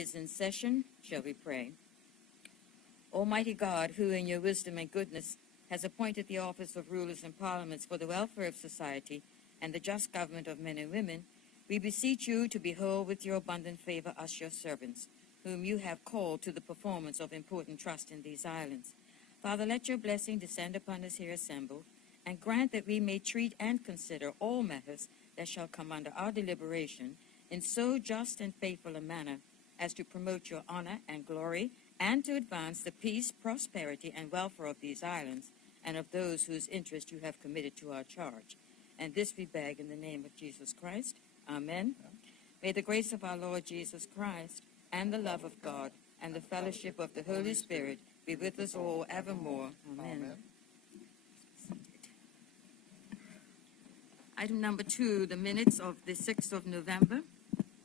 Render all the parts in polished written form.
is in session. Shall we pray? Almighty God, who in your wisdom and goodness has appointed the office of rulers and parliaments for the welfare of society and the just government of men and women, we beseech you to behold with your abundant favor us, your servants, whom you have called to the performance of important trust in these islands. Father, let your blessing descend upon us here assembled, and grant that we may treat and consider all matters that shall come under our deliberation in so just and faithful a manner as to promote your honor and glory, and to advance the peace, prosperity, and welfare of these islands, and of those whose interest you have committed to our charge. And this we beg in the name of Jesus Christ. Amen. May the grace of our Lord Jesus Christ, and the love of God, and the fellowship of the Holy Spirit be with us all evermore. Amen. Item number 2, the minutes of the 6th of November.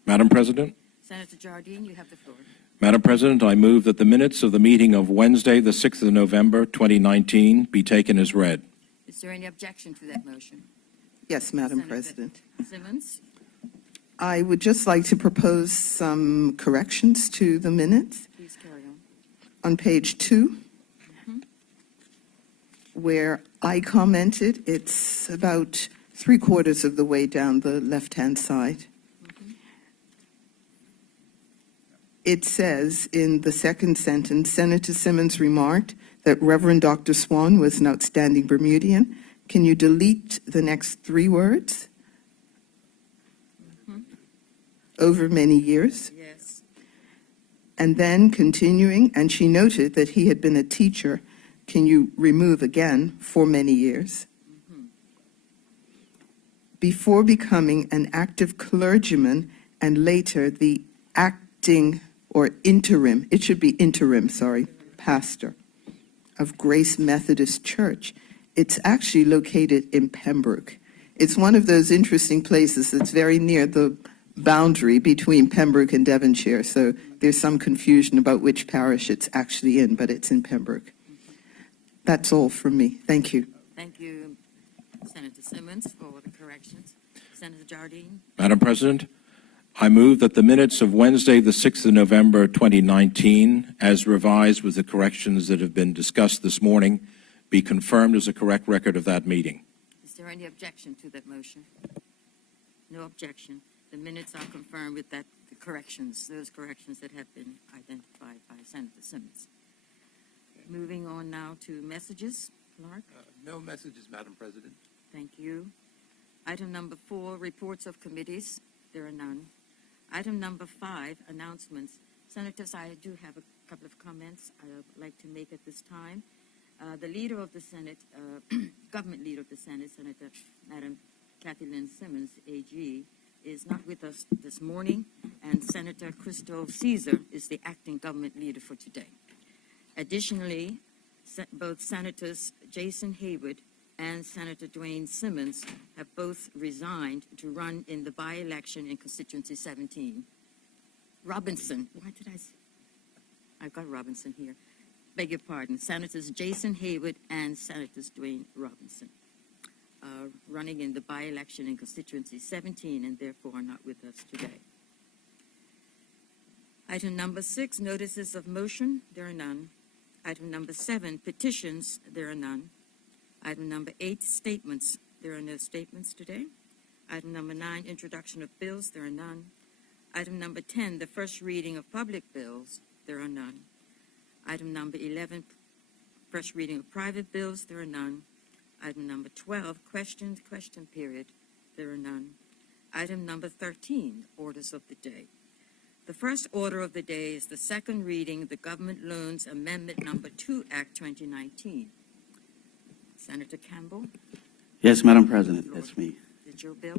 Madam President. Senator Jardine, you have the floor. Madam President, I move that the minutes of the meeting of Wednesday, the 6th of November, 2019, be taken as read. Is there any objection to that motion? Yes, Madam Senator President. Simmons? I would just like to propose some corrections to the minutes. Please carry on. On page 2, where I commented, it's about 3/4 of the way down the left-hand side. It says in the second sentence, Senator Simmons remarked that Reverend Dr. Swan was an outstanding Bermudian. Can you delete the next 3 words? Over many years. Yes. And then continuing, and she noted that he had been a teacher. Can you remove again, for many years? Before becoming an active clergyman and later the acting or interim, it should be interim, pastor of Grace Methodist Church. It's actually located in Pembroke. It's one of those interesting places that's very near the boundary between Pembroke and Devonshire, so there's some confusion about which parish it's actually in, but it's in Pembroke. That's all from me. Thank you. Thank you, Senator Simmons, for the corrections. Senator Jardine? Madam President, I move that the minutes of Wednesday, the 6th of November, 2019, as revised with the corrections that have been discussed this morning, be confirmed as a correct record of that meeting. Is there any objection to that motion? No objection. The minutes are confirmed with that, the corrections, those corrections that have been identified by Senator Simmons. Moving on now to messages. Clark? No messages, Madam President. Thank you. Item number 4, reports of committees. There are none. Item number 5, announcements. Senators, I do have a couple of comments I would like to make at this time. The leader of the Senate, government leader of the Senate, Senator Madam Kathy Lynn Simmons, AG, is not with us this morning, and Senator Crystal Caesar is the acting government leader for today. Additionally, both Senators Jason Haywood and Senator Dwayne Simmons have both resigned to run in the by-election in constituency 17. Robinson, why did I say? I've got Robinson here. Beg your pardon. Senators Jason Haywood and Senators Dwayne Robinson are running in the by-election in constituency 17 and therefore are not with us today. Item number 6, notices of motion. There are none. Item number 7, petitions. There are none. Item number 8, statements. There are no statements today. Item number 9, introduction of bills. There are none. Item number 10, the first reading of public bills. There are none. Item number 11, first reading of private bills. There are none. Item number 12, question period. There are none. Item number 13, orders of the day. The first order of the day is the second reading of the Government Loans Amendment Number 2 Act 2019. Senator Campbell? Yes, Madam President, that's me. Is it your bill?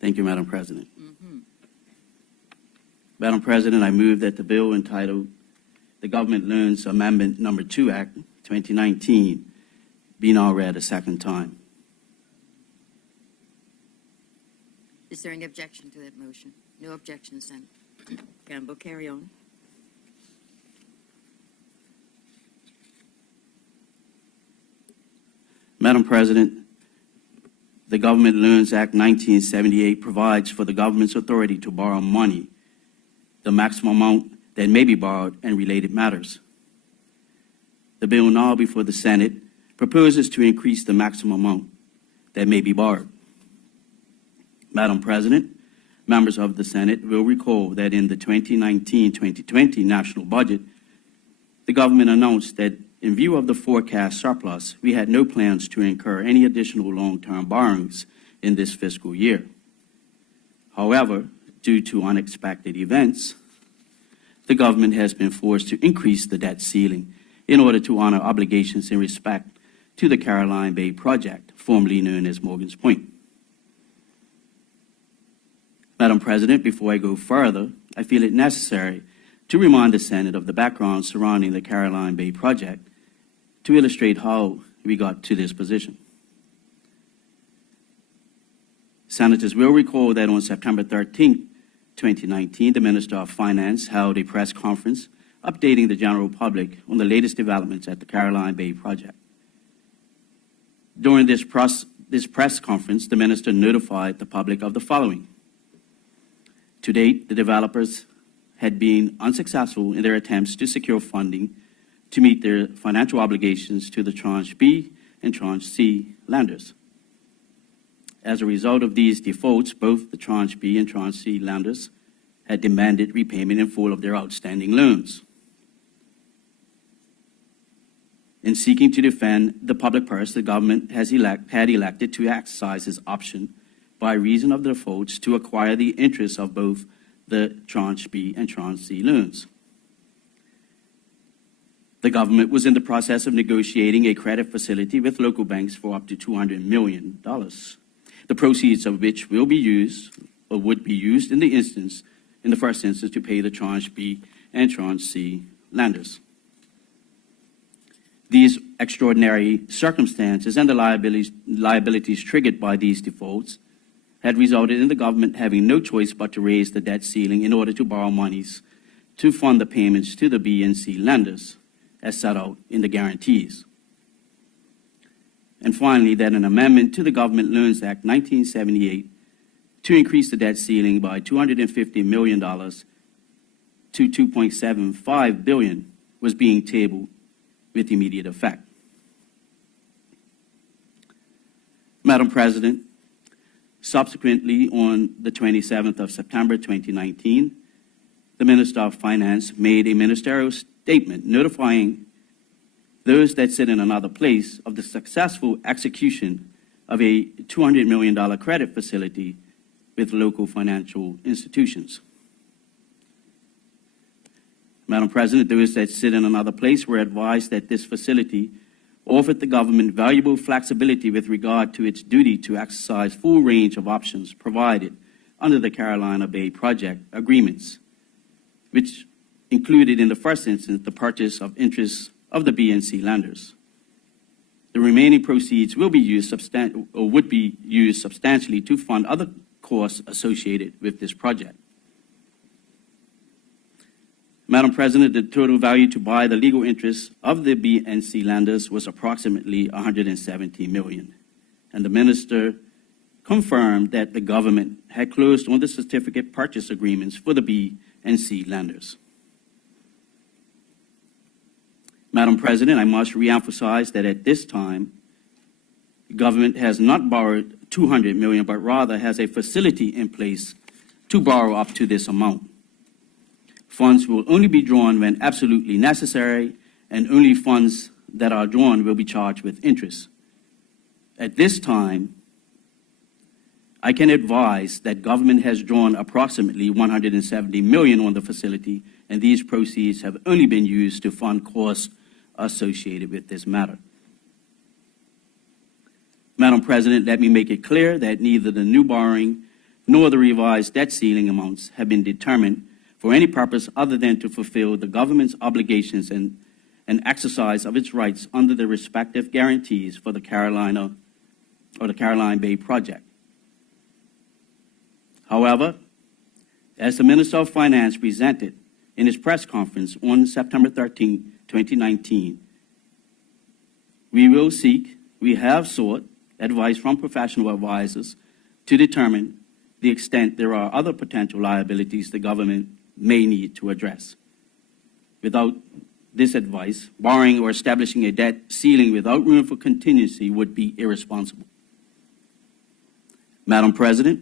Thank you, Madam President. Madam President, I move that the bill entitled the Government Loans Amendment Number 2 Act 2019 be now read a second time. Is there any objection to that motion? No objection, Senator Campbell. Carry on. Madam President, the Government Loans Act 1978 provides for the government's authority to borrow money. The maximum amount that may be borrowed and related matters. The bill now before the Senate proposes to increase the maximum amount that may be borrowed. Madam President, members of the Senate will recall that in the 2019-2020 national budget, the government announced that in view of the forecast surplus, we had no plans to incur any additional long-term borrowings in this fiscal year. However, due to unexpected events, the government has been forced to increase the debt ceiling in order to honor obligations in respect to the Caroline Bay project, formerly known as Morgan's Point. Madam President, before I go further, I feel it necessary to remind the Senate of the background surrounding the Caroline Bay project to illustrate how we got to this position. Senators will recall that on September 13, 2019, the Minister of Finance held a press conference updating the general public on the latest developments at the Caroline Bay project. During this press conference, the Minister notified the public of the following. To date, the developers had been unsuccessful in their attempts to secure funding to meet their financial obligations to the Tranche B and Tranche C lenders. As a result of these defaults, both the Tranche B and Tranche C lenders had demanded repayment in full of their outstanding loans. In seeking to defend the public purse, the government had elected to exercise its option by reason of the defaults to acquire the interest of both the Tranche B and Tranche C loans. The government was in the process of negotiating a credit facility with local banks for up to $200 million, the proceeds of which will be used or would be used in the first instance to pay the Tranche B and Tranche C lenders. These extraordinary circumstances and the liabilities triggered by these defaults had resulted in the government having no choice but to raise the debt ceiling in order to borrow monies to fund the payments to the B and C lenders, as set out in the guarantees. And finally, that an amendment to the Government Loans Act 1978 to increase the debt ceiling by $250 million to $2.75 billion was being tabled with immediate effect. Madam President, subsequently, on the 27th of September 2019, the Minister of Finance made a ministerial statement notifying those that sit in another place of the successful execution of a $200 million credit facility with local financial institutions. Madam President, those that sit in another place were advised that this facility offered the government valuable flexibility with regard to its duty to exercise full range of options provided under the Carolina Bay project agreements, which included in the first instance the purchase of interests of the B and C lenders. The remaining proceeds will be used would be used substantially to fund other costs associated with this project. Madam President, the total value to buy the legal interests of the B and C lenders was approximately $170 million, and the minister confirmed that the government had closed on the certificate purchase agreements for the B and C lenders. Madam President, I must reemphasize that at this time, the government has not borrowed $200 million, but rather has a facility in place to borrow up to this amount. Funds will only be drawn when absolutely necessary, and only funds that are drawn will be charged with interest. At this time, I can advise that government has drawn approximately $170 million on the facility, and these proceeds have only been used to fund costs associated with this matter. Madam President, let me make it clear that neither the new borrowing nor the revised debt ceiling amounts have been determined for any purpose other than to fulfill the government's obligations and exercise of its rights under the respective guarantees for the Caroline Bay project. However, as the Minister of Finance presented in his press conference on September 13, 2019, we have sought advice from professional advisors to determine the extent there are other potential liabilities the government may need to address. without this advice, borrowing or establishing a debt ceiling without room for contingency would be irresponsible. Madam President,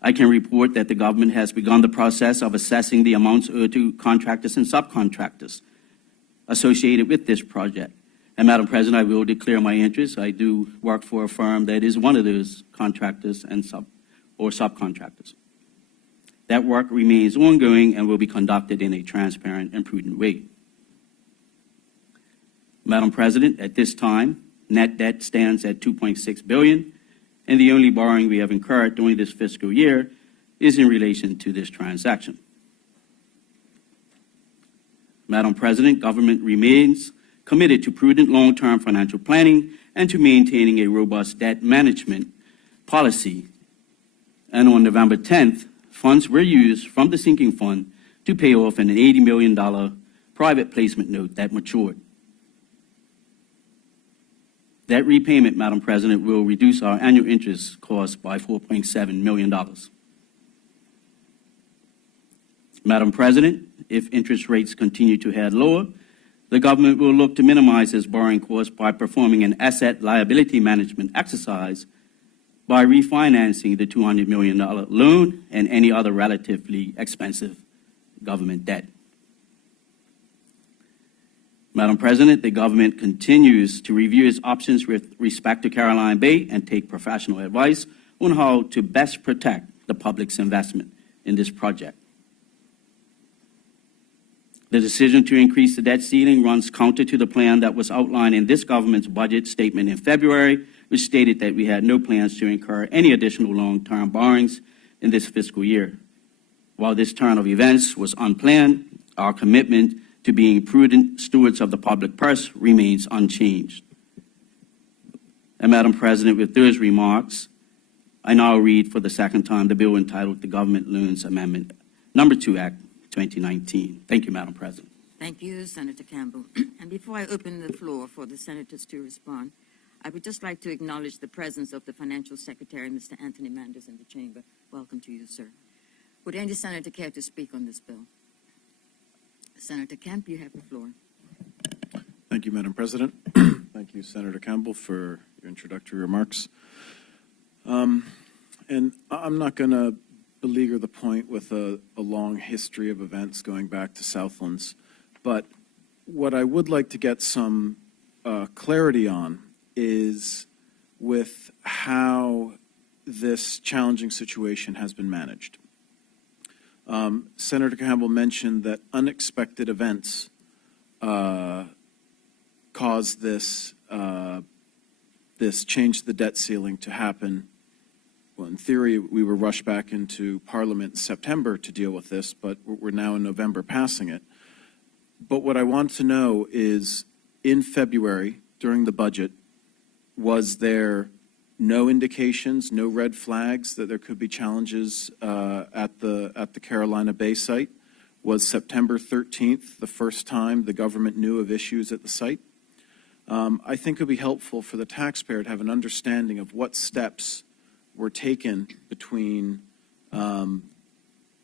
I can report that the government has begun the process of assessing the amounts owed to contractors and subcontractors associated with this project. And Madam President, I will declare my interest. I do work for a firm that is one of those contractors and subcontractors. That work remains ongoing and will be conducted in a transparent and prudent way. Madam President, at this time, net debt stands at $2.6 billion, and the only borrowing we have incurred during this fiscal year is in relation to this transaction. Madam President, government remains committed to prudent long-term financial planning and to maintaining a robust debt management policy. And on November 10th, funds were used from the sinking fund to pay off an $80 million private placement note that matured. That repayment, Madam President, will reduce our annual interest cost by $4.7 million. Madam President, if interest rates continue to head lower, the government will look to minimize its borrowing costs by performing an asset liability management exercise by refinancing the $200 million loan and any other relatively expensive government debt. Madam President, the government continues to review its options with respect to Caroline Bay and take professional advice on how to best protect the public's investment in this project. The decision to increase the debt ceiling runs counter to the plan that was outlined in this government's budget statement in February, which stated that we had no plans to incur any additional long-term borrowings in this fiscal year. While this turn of events was unplanned, our commitment to being prudent stewards of the public purse remains unchanged. And Madam President, with those remarks, I now read for the second time the bill entitled the Government Loans Amendment Number 2 Act 2019. Thank you, Madam President. Thank you, Senator Campbell. And before I open the floor for the senators to respond, I would just like to acknowledge the presence of the Financial Secretary, Mr. Anthony Manders, in the chamber. Welcome to you, sir. Would any senator care to speak on this bill? Senator Kemp, you have the floor. Thank you, Madam President. Thank you, Senator Campbell, for your introductory remarks. And I'm not going to beleaguer the point with a long history of events going back to Southlands, but what I would like to get some clarity on is with how this challenging situation has been managed. Senator Campbell mentioned that unexpected events caused this change to the debt ceiling to happen. Well, in theory, we were rushed back into Parliament in September to deal with this, but we're now in November passing it. But what I want to know is, in February, during the budget, was there no indications, no red flags that there could be challenges at the Carolina Bay site? Was September 13th the first time the government knew of issues at the site? I think it would be helpful for the taxpayer to have an understanding of what steps were taken between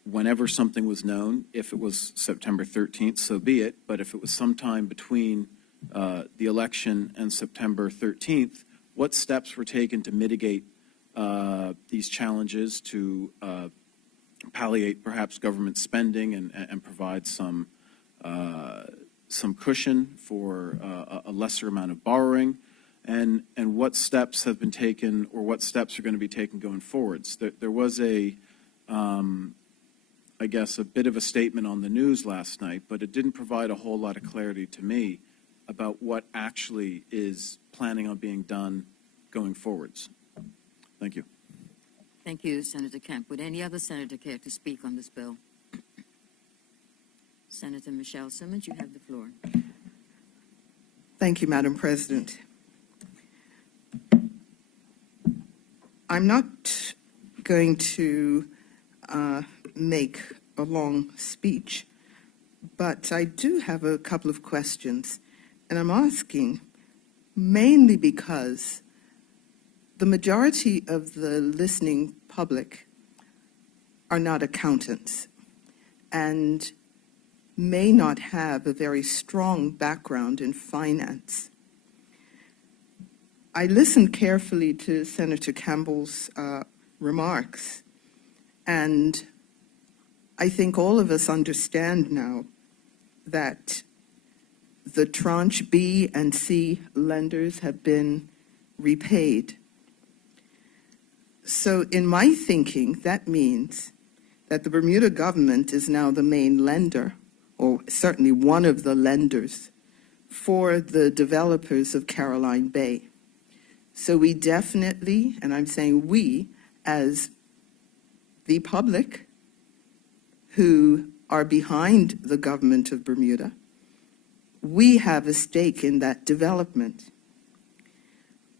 whenever something was known. If it was September 13th, so be it, but if it was sometime between the election and September 13th, what steps were taken to mitigate these challenges, to palliate perhaps government spending and provide some cushion for a lesser amount of borrowing, and what steps have been taken or what steps are going to be taken going forwards. There was I guess, a bit of a statement on the news last night, but it didn't provide a whole lot of clarity to me about what actually is planning on being done going forwards. Thank you. Thank you, Senator Kemp. Would any other senator care to speak on this bill? Senator Michelle Simmons, you have the floor. Thank you, Madam President. I'm not going to make a long speech, but I do have a couple of questions, and I'm asking mainly because the majority of the listening public are not accountants, and may not have a very strong background in finance. I listened carefully to Senator Campbell's remarks, and I think all of us understand now that the tranche B and C lenders have been repaid. So in my thinking, that means that the Bermuda government is now the main lender, or certainly one of the lenders, for the developers of Caroline Bay. So we definitely, and I'm saying we, as the public who are behind the government of Bermuda, we have a stake in that development.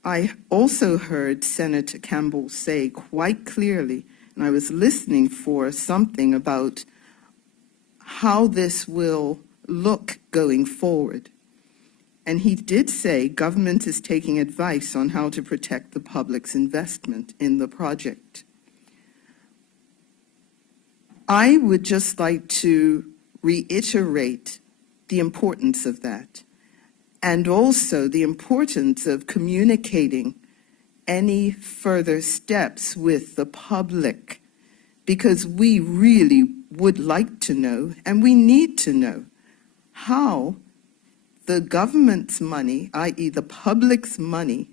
I also heard Senator Campbell say quite clearly, and I was listening for something about how this will look going forward. And he did say government is taking advice on how to protect the public's investment in the project. I would just like to reiterate the importance of that, and also the importance of communicating any further steps with the public, because we really would like to know, and we need to know, how the government's money, i.e. the public's money,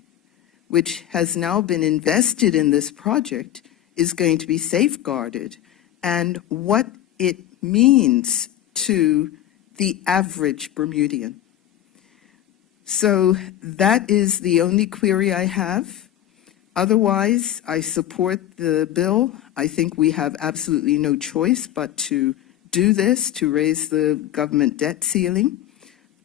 which has now been invested in this project, is going to be safeguarded, and what it means to the average Bermudian. So that is the only query I have. Otherwise, I support the bill. I think we have absolutely no choice but to do this, to raise the government debt ceiling.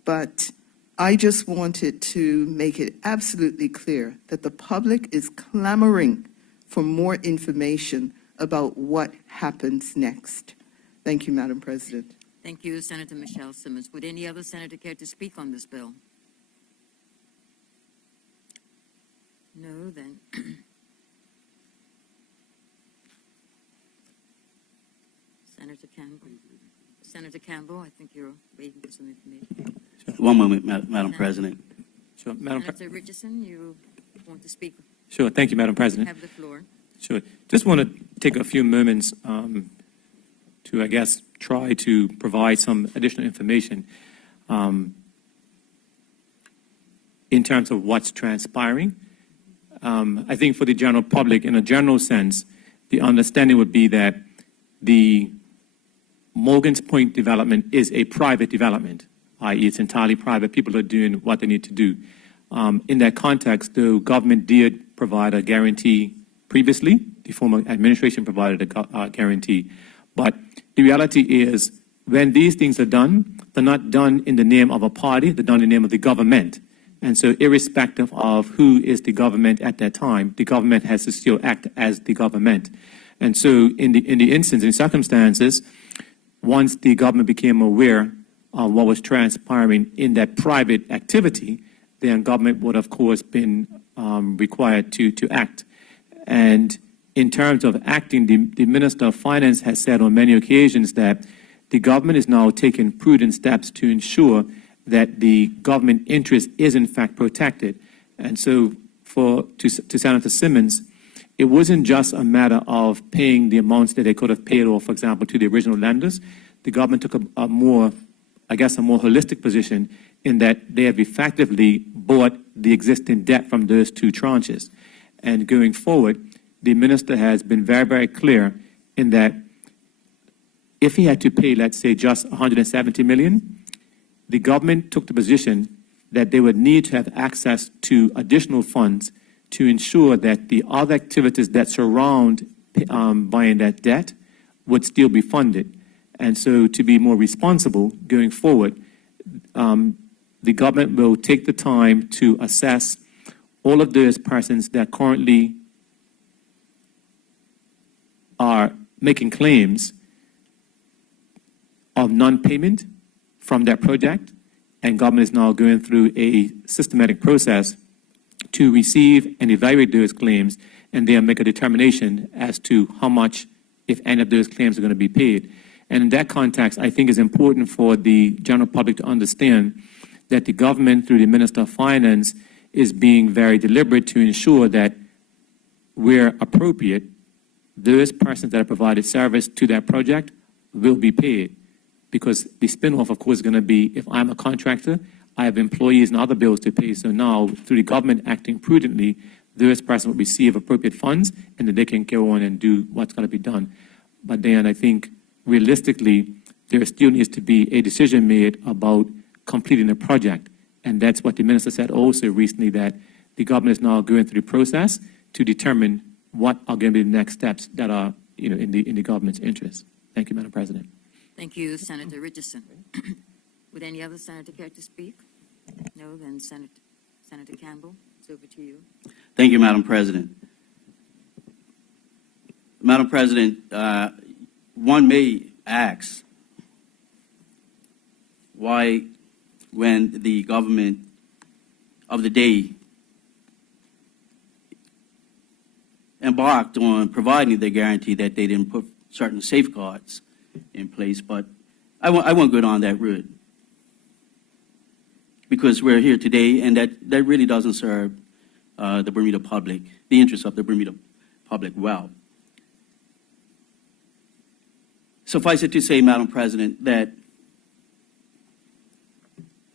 But I just wanted to make it absolutely clear that the public is clamoring for more information about what happens next. Thank you, Madam President. Thank you, Senator Michelle Simmons. Would any other senator care to speak on this bill? No, then. Senator Campbell. Senator Campbell, I think you're waiting for some information. One moment, Madam President. Sure, Madam Senator Richardson, you want to speak? Sure, thank you, Madam You President. have the floor. Sure, just want to take a few moments to, I guess, try to provide some additional information in terms of what's transpiring. I think for the general public, in a general sense, the understanding would be that the Morgan's Point development is a private development, i.e. it's entirely private. People are doing what they need to do. In that context, the government did provide a guarantee previously. The former administration provided a guarantee. But the reality is, when these things are done, they're not done in the name of a party, they're done in the name of the government. And so irrespective of who is the government at that time, the government has to still act as the government. And so in the instance, in circumstances, once the government became aware of what was transpiring in that private activity, then government would, of course, been required to act. And in terms of acting, the Minister of Finance has said on many occasions that the government is now taking prudent steps to ensure that the government interest is in fact protected. And so to Senator Simmons, it wasn't just a matter of paying the amounts that they could have paid, or for example, to the original lenders. The government took a more holistic position in that they have effectively bought the existing debt from those two tranches. And going forward, the minister has been very, very clear in that if he had to pay, let's say, just $170 million, the government took the position that they would need to have access to additional funds to ensure that the other activities that surround buying that debt would still be funded. And so to be more responsible going forward, the government will take the time to assess all of those persons that currently are making claims of non-payment from that project, and government is now going through a systematic process to receive and evaluate those claims and then make a determination as to how much, if any of those claims are going to be paid. And in that context, I think it's important for the general public to understand that the government, through the Minister of Finance, is being very deliberate to ensure that where appropriate, those persons that have provided service to that project will be paid. Because the spin-off, of course, is going to be, if I'm a contractor, I have employees and other bills to pay. So now, through the government acting prudently, those persons will receive appropriate funds, and then they can go on and do what's going to be done. But then I think, realistically, there still needs to be a decision made about completing the project. And that's what the minister said also recently, that the government is now going through the process to determine what are going to be the next steps that are, in the government's interest. Thank you, Madam President. Thank you, Senator Richardson. Would any other senator care to speak? No, then Senator Campbell, it's over to you. Thank you, Madam President. Madam President, one may ask why, when the government of the day embarked on providing the guarantee, that they didn't put certain safeguards in place, but I won't go down that route, because we're here today, and that really doesn't serve the Bermuda public, the interests of the Bermuda public well. Suffice it to say, Madam President, that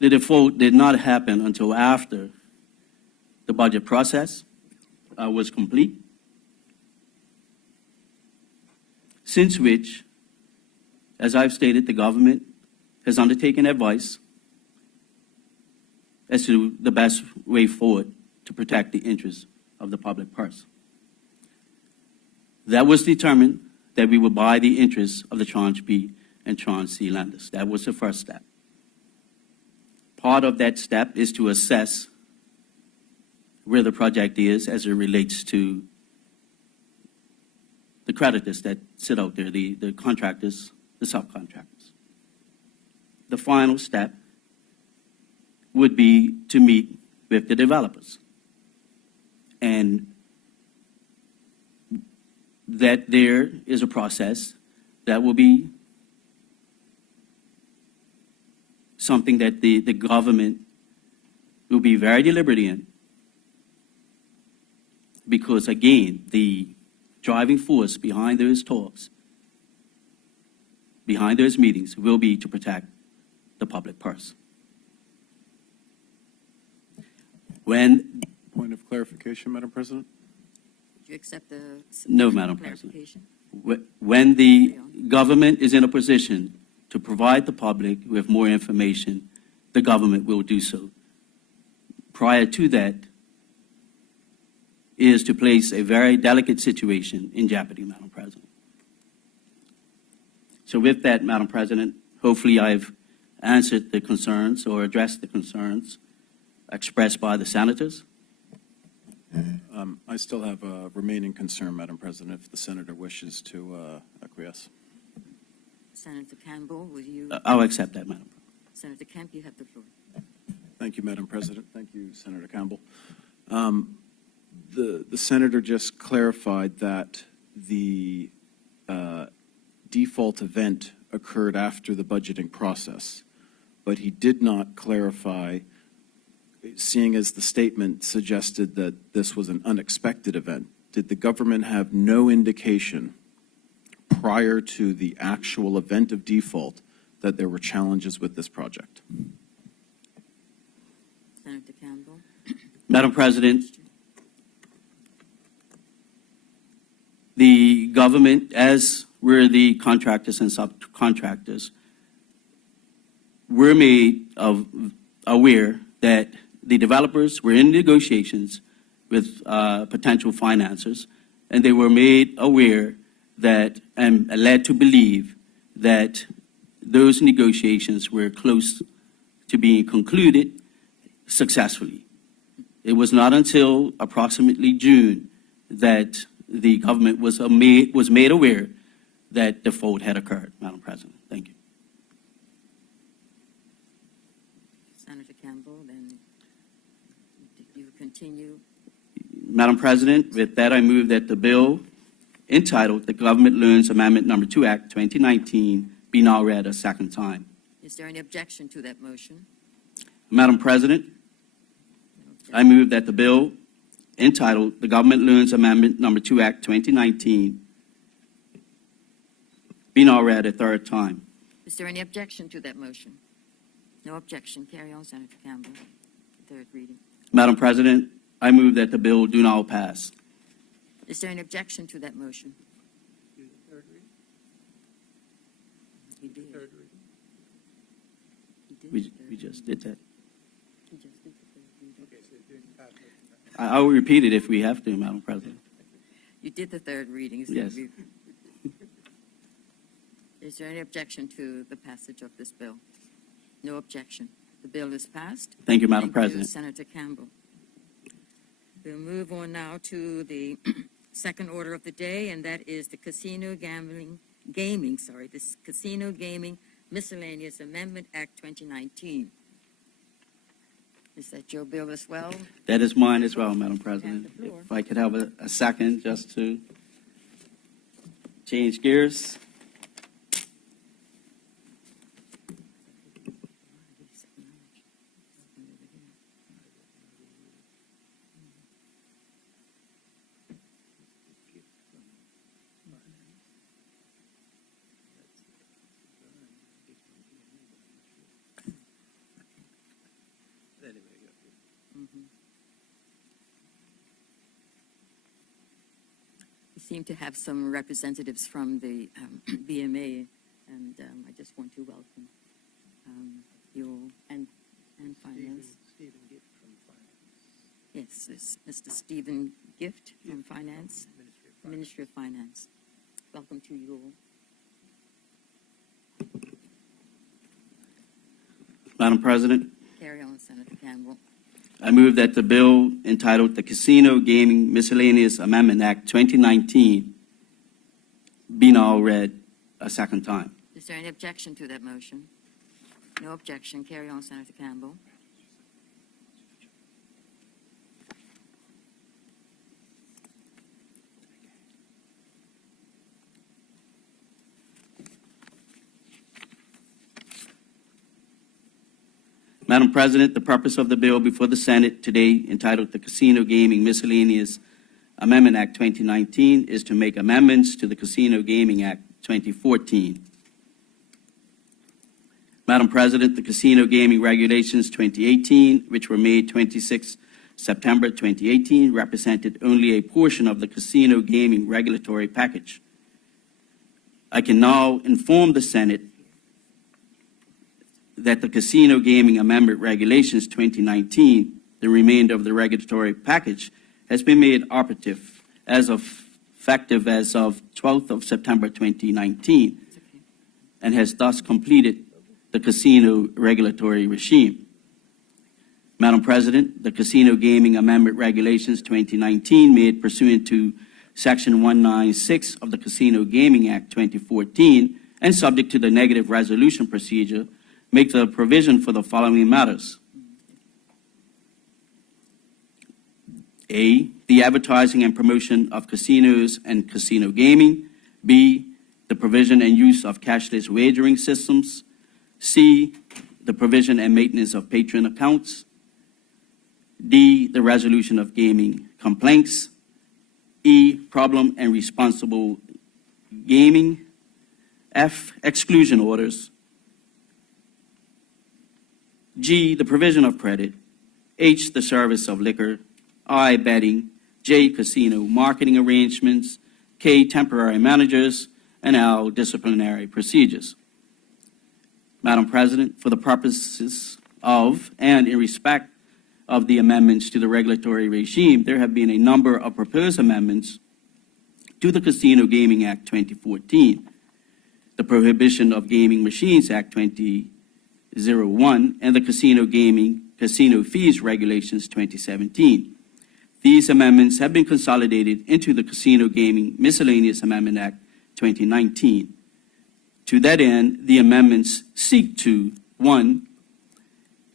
the default did not happen until after the budget process was complete, since which, as I've stated, the government has undertaken advice as to the best way forward to protect the interests of the public purse. That was determined that we would buy the interests of the Tranche B and Tranche C lenders. That was the first step. Part of that step is to assess where the project is as it relates to the creditors that sit out there, the contractors, the subcontractors. The final step would be to meet with the developers, and that there is a process that will be something that the government will be very deliberate in, because, again, the driving force behind those talks, behind those meetings, will be to protect the public purse. Point of clarification, Madam President? Would you accept the No, Madam President. clarification? When the government is in a position to provide the public with more information, the government will do so. Prior to that is to place a very delicate situation in jeopardy, Madam President. So with that, Madam President, hopefully I've answered the concerns or addressed the concerns expressed by the senators. I still have a remaining concern, Madam President, if the senator wishes to acquiesce. Senator Campbell, will you? I'll accept that, Madam. Senator Kemp, you have the floor. Thank you, Madam President. Thank you, Senator Campbell. The senator just clarified that the default event occurred after the budgeting process, but he did not clarify, seeing as the statement suggested that this was an unexpected event. Did the government have no indication prior to the actual event of default that there were challenges with this project? Senator Campbell. Madam President, the government, as were the contractors and subcontractors, were made aware that the developers were in negotiations with potential financiers, and they were made aware that, and led to believe that those negotiations were close to being concluded successfully. It was not until approximately June that the government was made aware that default had occurred, Madam President. Thank you. Senator Campbell, then you continue. Madam President, with that, I move that the bill entitled the Government Loans Amendment Number 2 Act 2019 be now read a second time. Is there any objection to that motion? Madam President, I move that the bill entitled the Government Loans Amendment Number 2 Act 2019 be now read a third time. Is there any objection to that motion? No objection. Carry on, Senator Campbell. Third reading. Madam President, I move that the bill do now pass. Is there any objection to that motion? He did. He did We the third just did that. He just did the third reading. I will repeat it if we have to, Madam President. You did the third reading. Yes. Is there any objection to the passage of this bill? No objection. The bill is passed. Thank you, Madam Thank President. you, Senator Campbell. We'll move on now to the second order of the day, and that is the Casino Gaming Miscellaneous Amendment Act 2019. Is that your bill as well? That is mine as well, Madam President. Have the floor. If I could have a second just to change gears. We seem to have some representatives from the BMA, and I just want to welcome you and Finance. Stephen Gift from Finance. Yes, it's Mr. Stephen Gift from Finance, Ministry of Finance. Welcome to you all. Madam President, Carry on, Senator Campbell. I move that the bill entitled the Casino Gaming Miscellaneous Amendment Act 2019 be now read a second time. Is there any objection to that motion? No objection. Carry on, Senator Campbell. Madam President, the purpose of the bill before the Senate today entitled the Casino Gaming Miscellaneous Amendment Act 2019 is to make amendments to the Casino Gaming Act 2014. Madam President, the Casino Gaming Regulations 2018, which were made 26 September 2018, represented only a portion of the casino gaming regulatory package. I can now inform the Senate that the Casino Gaming Amendment Regulations 2019, the remainder of the regulatory package, has been made operative effective as of 12th of September 2019, and has thus completed the casino regulatory regime. Madam President, the Casino Gaming Amendment Regulations 2019, made pursuant to Section 196 of the Casino Gaming Act 2014, and subject to the negative resolution procedure, make the provision for the following matters. A, the advertising and promotion of casinos and casino gaming. B, the provision and use of cashless wagering systems. C, the provision and maintenance of patron accounts. D, the resolution of gaming complaints. E, problem and responsible gaming. F, exclusion orders. G, the provision of credit. H, the service of liquor. I, betting. J, casino marketing arrangements. K, temporary managers. And L, disciplinary procedures. Madam President, for the purposes of and in respect of the amendments to the regulatory regime, there have been a number of proposed amendments to the Casino Gaming Act 2014, the Prohibition of Gaming Machines Act 2001, and the Casino Gaming Casino Fees Regulations 2017. These amendments have been consolidated into the Casino Gaming Miscellaneous Amendment Act 2019. To that end, the amendments seek to, 1,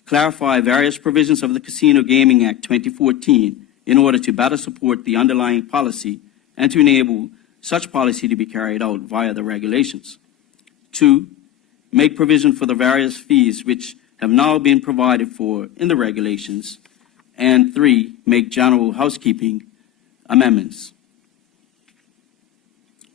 clarify various provisions of the Casino Gaming Act 2014 in order to better support the underlying policy and to enable such policy to be carried out via the regulations. 2, make provision for the various fees which have now been provided for in the regulations, and 3, make general housekeeping amendments.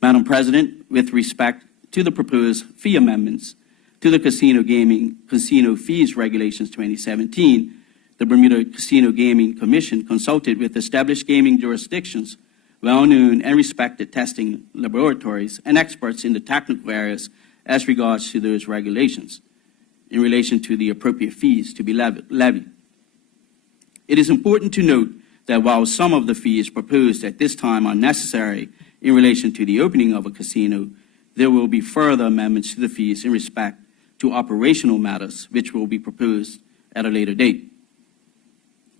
Madam President, with respect to the proposed fee amendments to the Casino Fees Regulations 2017, the Bermuda Casino Gaming Commission consulted with established gaming jurisdictions, well-known and respected testing laboratories, and experts in the technical areas as regards to those regulations in relation to the appropriate fees to be levied. It is important to note that while some of the fees proposed at this time are necessary in relation to the opening of a casino, there will be further amendments to the fees in respect to operational matters, which will be proposed at a later date.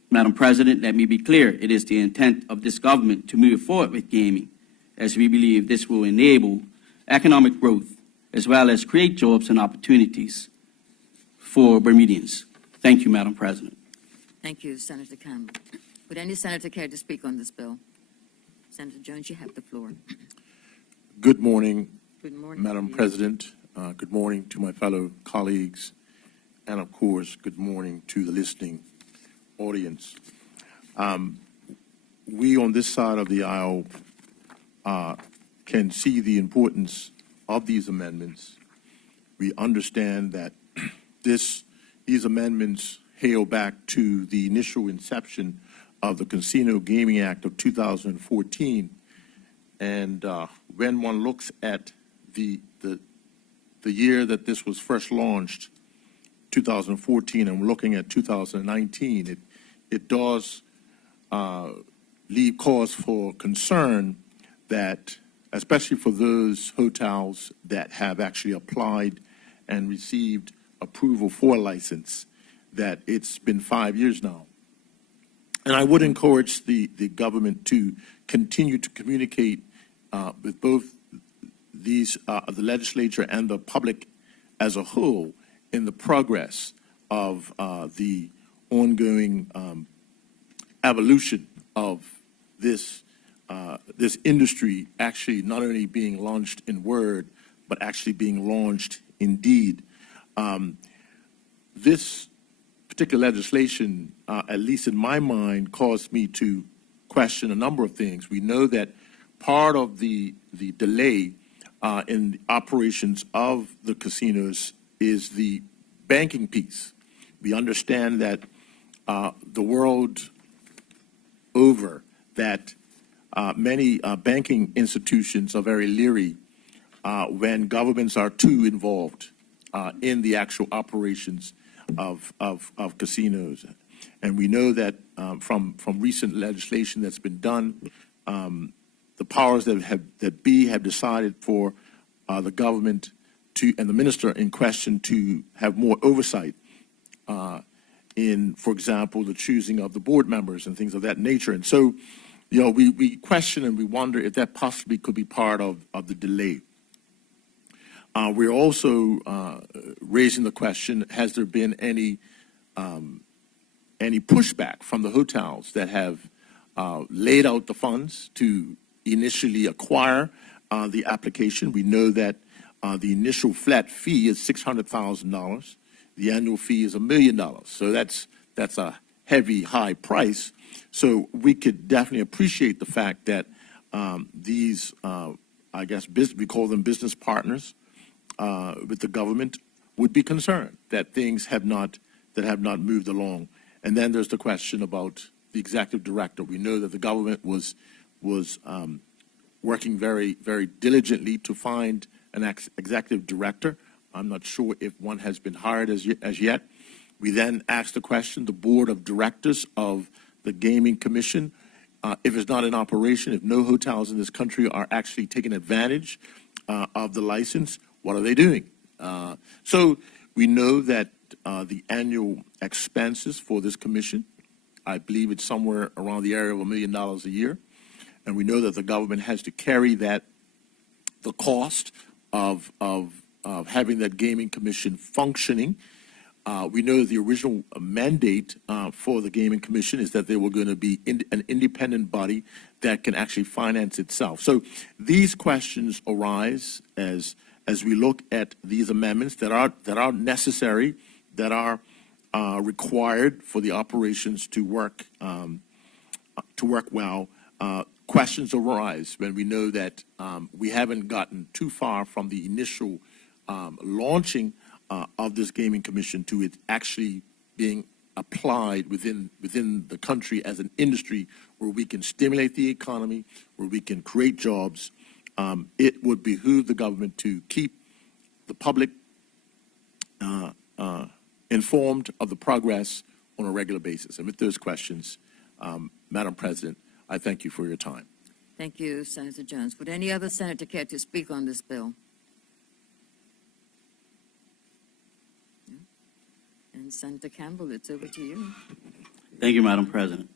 Madam President, let me be clear. It is the intent of this government to move forward with gaming, as we believe this will enable economic growth, as well as create jobs and opportunities for Bermudians. Thank you, Madam President. Thank you, Senator Campbell. Would any senator care to speak on this bill? Senator Jones, you have the floor. Good morning, Good morning. Madam President. Good morning to my fellow colleagues. And of course, good morning to the listening audience. We on this side of the aisle can see the importance of these amendments. We understand that these amendments hail back to the initial inception of the Casino Gaming Act of 2014. And when one looks at the year that this was first launched, 2014, and we're looking at 2019, it does leave cause for concern that, especially for those hotels that have actually applied and received approval for a license, that it's been 5 years now. And I would encourage the government to continue to communicate with both the legislature and the public as a whole in the progress of the ongoing evolution of this industry actually not only being launched in word, but actually being launched in deed. This particular legislation, at least in my mind, caused me to question a number of things. We know that part of the delay in the operations of the casinos is the banking piece. We understand that the world over, that many banking institutions are very leery when governments are too involved in the actual operations of casinos. And we know that from recent legislation that's been done, the powers that have decided for the government to, and the minister in question, to have more oversight in, for example, the choosing of the board members and things of that nature. And so, you know, we question and we wonder if that possibly could be part of the delay. We're also raising the question, has there been any pushback from the hotels that have laid out the funds to initially acquire the application? We know that the initial flat fee is $600,000. The annual fee is $1 million. So that's a heavy, high price. So we could definitely appreciate the fact that these, I guess, we call them business partners with the government, would be concerned that things have not moved along. And then there's the question about the executive director. We know that the government was working very, very diligently to find an executive director. I'm not sure if one has been hired as yet. We then asked the question, the board of directors of the Gaming Commission, if it's not in operation, if no hotels in this country are actually taking advantage of the license, what are they doing? So we know that the annual expenses for this commission, I believe it's somewhere around the area of $1 million a year. And we know that the government has to carry the cost of having that gaming commission functioning. We know that the original mandate for the Gaming Commission is that they were going to be an independent body that can actually finance itself. So these questions arise as as we look at these amendments that are necessary, that are required for the operations to work well. Questions arise when we know that we haven't gotten too far from the initial launching of this gaming commission to it actually being applied within the country as an industry where we can stimulate the economy, where we can create jobs. It would behoove the government to keep the public informed of the progress on a regular basis. And with those questions, Madam President, I thank you for your time. Thank you, Senator Jones. Would any other senator care to speak on this bill? No? And Senator Campbell, it's over to you. Thank you, Madam President.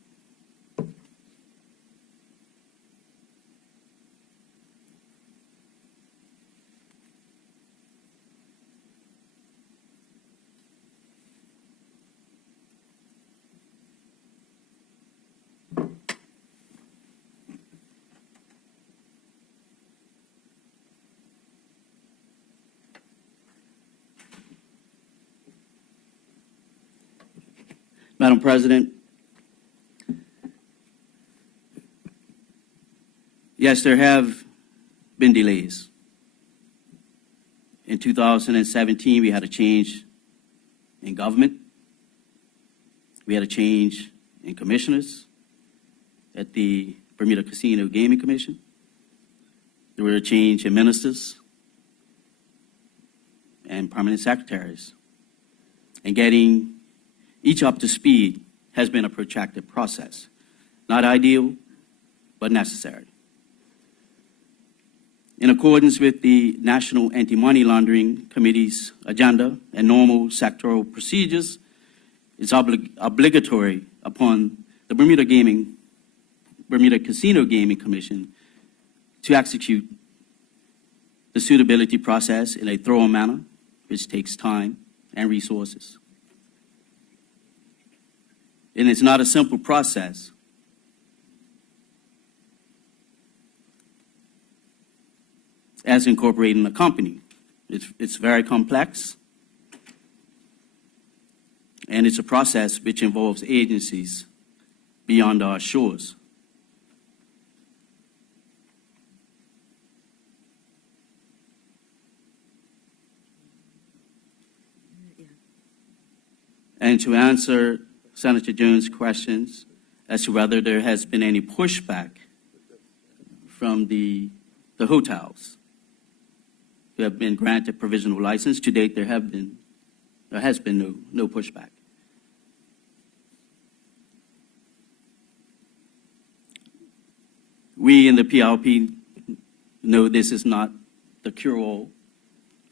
Madam President, yes, there have been delays. In 2017, we had a change in government. We had a change in commissioners at the Bermuda Casino Gaming Commission. There were a change in ministers and permanent secretaries. And getting each up to speed has been a protracted process. Not ideal, but necessary. In accordance with the National Anti-Money Laundering Committee's agenda and normal sectoral procedures, it's obligatory upon the Bermuda Casino Gaming Commission to execute the suitability process in a thorough manner, which takes time and resources. And it's not a simple process. As incorporating a company, it's very complex, and it's a process which involves agencies beyond our shores. And to answer Senator Jones' questions as to whether there has been any pushback from the hotels who have been granted provisional license. To date, there has been no pushback. We in the PLP know this is not the cure-all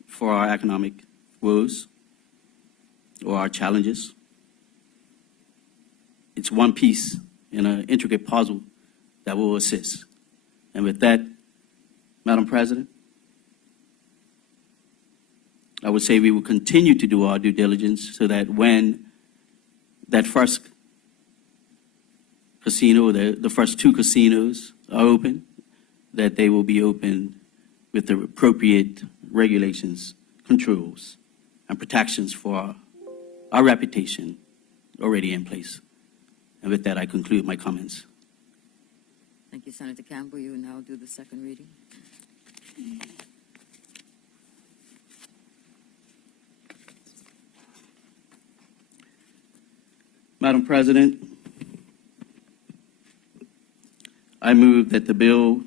for our economic woes or our challenges. It's one piece in an intricate puzzle that will assist. And with that, Madam President, I would say we will continue to do our due diligence so that when that first casino, the first two casinos are open, that they will be open with the appropriate regulations, controls, and protections for our reputation already in place. And with that, I conclude my comments. Thank you, Senator Campbell. You will now do the second reading. Madam President, I move that the bill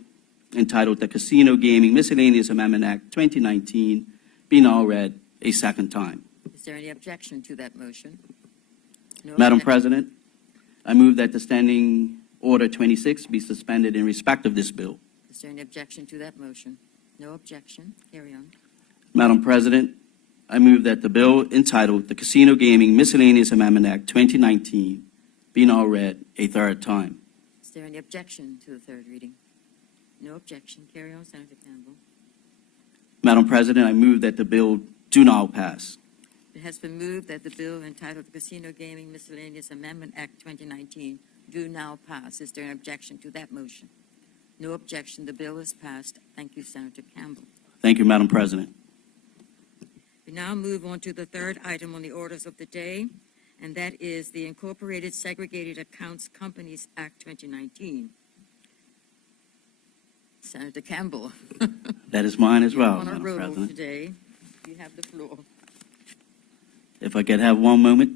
entitled the Casino Gaming Miscellaneous Amendment Act 2019 be now read a second time. Is there any objection to that motion? No Madam objection. President, I move that the Standing Order 26 be suspended in respect of this bill. Is there any objection to that motion? No objection. Carry on. Madam President, I move that the bill entitled the Casino Gaming Miscellaneous Amendment Act 2019 be now read a third time. Is there any objection to the third reading? No objection. Carry on, Senator Campbell. Madam President, I move that the bill do now pass. It has been moved that the bill entitled the Casino Gaming Miscellaneous Amendment Act 2019 do now pass. Is there an objection to that motion? No objection. The bill is passed. Thank you, Senator Campbell. Thank you, Madam President. We now move on to the third item on the orders of the day, and that is the Incorporated Segregated Accounts Companies Act 2019. Senator Campbell. That is mine as well, On a Madam roll President. today. You have the floor. If I could have one moment.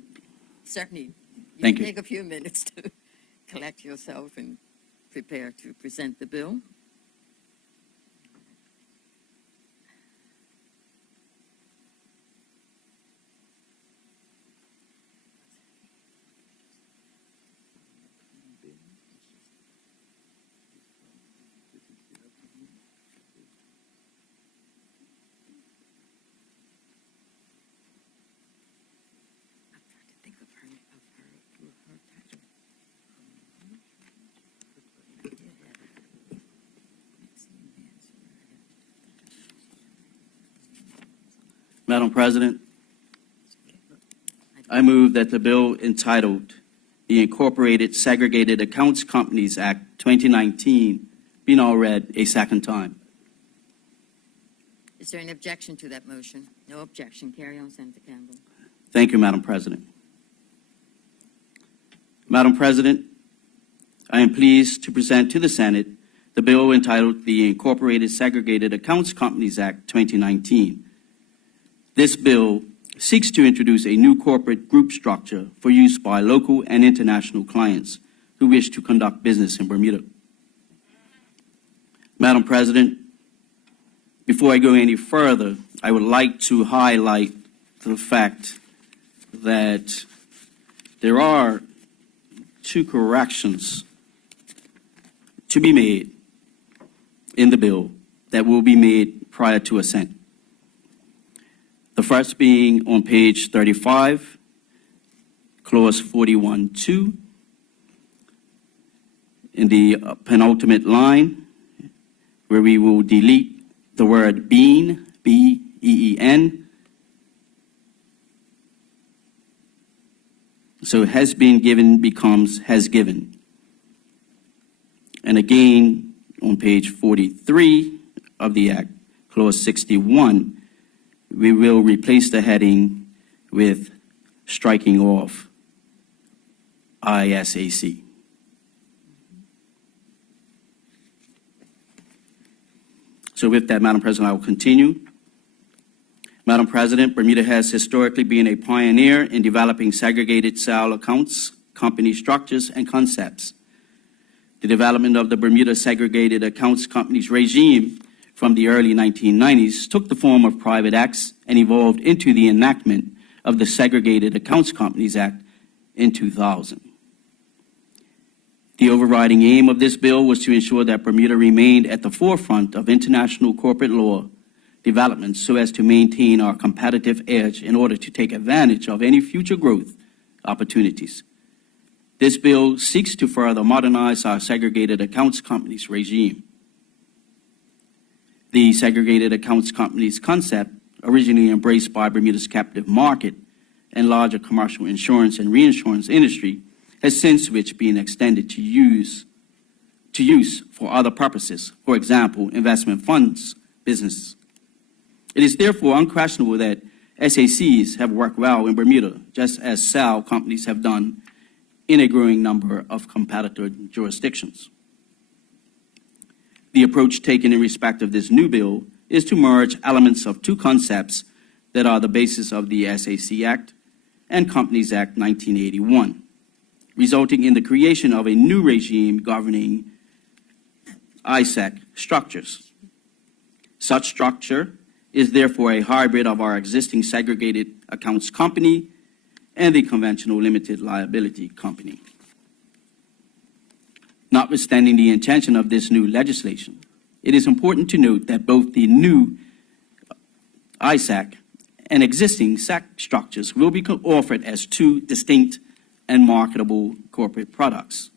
Certainly. Thank can you. Take a few minutes to collect yourself and prepare to present the bill. I'm trying to think of her title. Madam President, I move that the bill entitled the Incorporated Segregated Accounts Companies Act 2019 be now read a second time. Is there an objection to that motion? No objection. Carry on, Senator Campbell. Thank you, Madam President. Madam President, I am pleased to present to the Senate the bill entitled the Incorporated Segregated Accounts Companies Act 2019. This bill seeks to introduce a new corporate group structure for use by local and international clients who wish to conduct business in Bermuda. Madam President, before I go any further, I would like to highlight the fact that there are two corrections to be made in the bill that will be made prior to assent. The first being on page 35, clause 41.2, in the penultimate line, where we will delete the word bean, B-E-E-N. So has been given becomes has given. And again, on page 43 of the Act, clause 61, we will replace the heading with striking off ISAC. So with that, Madam President, I will continue. Madam President, Bermuda has historically been a pioneer in developing segregated sale accounts, company structures, and concepts. The development of the Bermuda Segregated Accounts Companies regime from the early 1990s took the form of private acts and evolved into the enactment of the Segregated Accounts Companies Act in 2000. The overriding aim of this bill was to ensure that Bermuda remained at the forefront of international corporate law development so as to maintain our competitive edge in order to take advantage of any future growth opportunities. This bill seeks to further modernize our segregated accounts companies regime. The segregated accounts companies concept, originally embraced by Bermuda's captive market and larger commercial insurance and reinsurance industry, has since which been extended to use for other purposes, for example, investment funds business. It is therefore unquestionable that SACs have worked well in Bermuda, just as SAL companies have done in a growing number of competitor jurisdictions. The approach taken in respect of this new bill is to merge elements of two concepts that are the basis of the SAC Act and Companies Act 1981, resulting in the creation of a new regime governing ISAC structures. Such structure is therefore a hybrid of our existing segregated accounts company and the conventional limited liability company. Notwithstanding the intention of this new legislation, it is important to note that both the new ISAC and existing SAC structures will be offered as two distinct and marketable corporate products.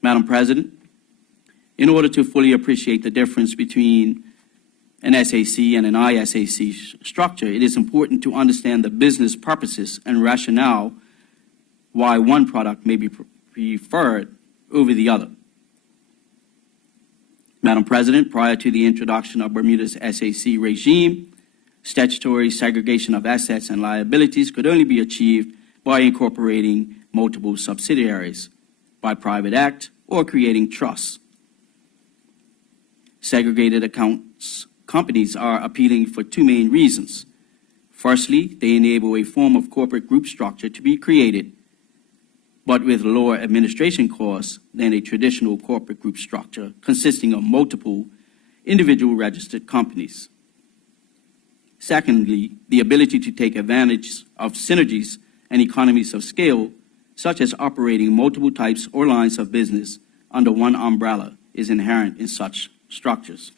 Madam President, in order to fully appreciate the difference between an SAC and an ISAC structure, it is important to understand the business purposes and rationale why one product may be preferred over the other. Madam President, prior to the introduction of Bermuda's SAC regime, Statutory segregation of assets and liabilities could only be achieved by incorporating multiple subsidiaries, by private act, or creating trusts. Segregated accounts companies are appealing for two main reasons. Firstly, they enable a form of corporate group structure to be created, but with lower administration costs than a traditional corporate group structure consisting of multiple individual registered companies. Secondly, the ability to take advantage of synergies and economies of scale, such as operating multiple types or lines of business under one umbrella, is inherent in such structures.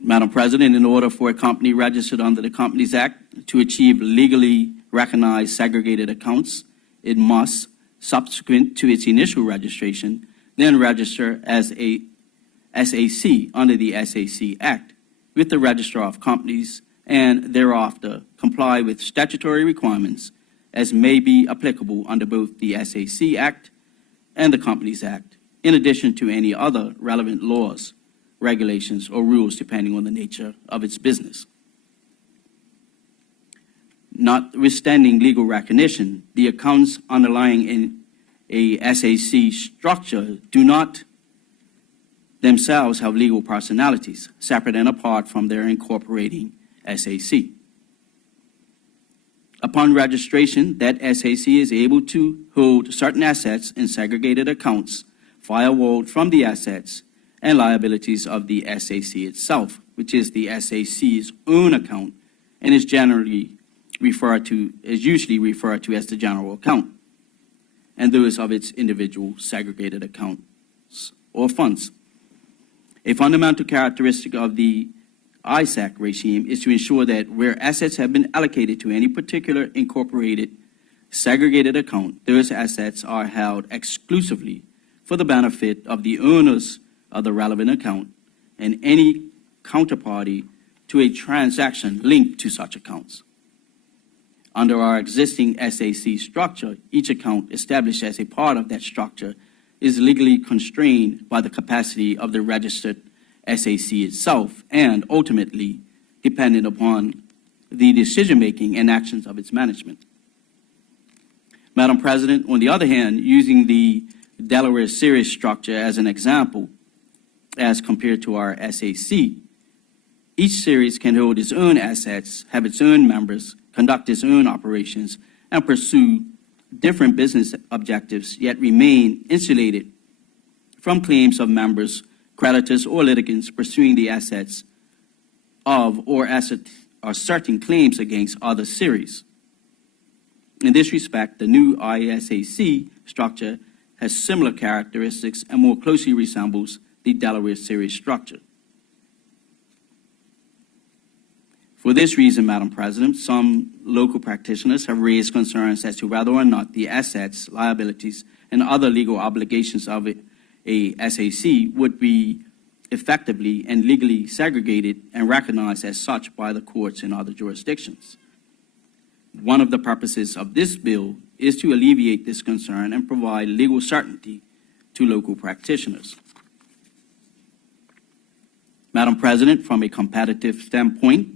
Madam President, in order for a company registered under the Companies Act to achieve legally recognized segregated accounts, it must, subsequent to its initial registration, then register as a SAC under the SAC Act with the Registrar of Companies and thereafter comply with statutory requirements as may be applicable under both the SAC Act and the Companies Act, in addition to any other relevant laws, regulations, or rules depending on the nature of its business. Notwithstanding legal recognition, the accounts underlying in a SAC structure do not themselves have legal personalities, separate and apart from their incorporating SAC. Upon registration, that SAC is able to hold certain assets in segregated accounts, firewalled from the assets and liabilities of the SAC itself, which is the SAC's own account and is usually referred to as the general account, and those of its individual segregated accounts or funds. A fundamental characteristic of the ISAC regime is to ensure that where assets have been allocated to any particular incorporated segregated account, those assets are held exclusively for the benefit of the owners of the relevant account and any counterparty to a transaction linked to such accounts. Under our existing SAC structure, each account established as a part of that structure is legally constrained by the capacity of the registered SAC itself and ultimately dependent upon the decision-making and actions of its management. Madam President, on the other hand, using the Delaware series structure as an example, as compared to our SAC, each series can hold its own assets, have its own members, conduct its own operations, and pursue different business objectives, yet remain insulated from claims of members, creditors, or litigants pursuing the assets of or asserting claims against other series. In this respect, the new ISAC structure has similar characteristics and more closely resembles the Delaware series structure. For this reason, Madam President, some local practitioners have raised concerns as to whether or not the assets, liabilities, and other legal obligations of a SAC would be effectively and legally segregated and recognized as such by the courts in other jurisdictions. One of the purposes of this bill is to alleviate this concern and provide legal certainty to local practitioners. Madam President, from a competitive standpoint,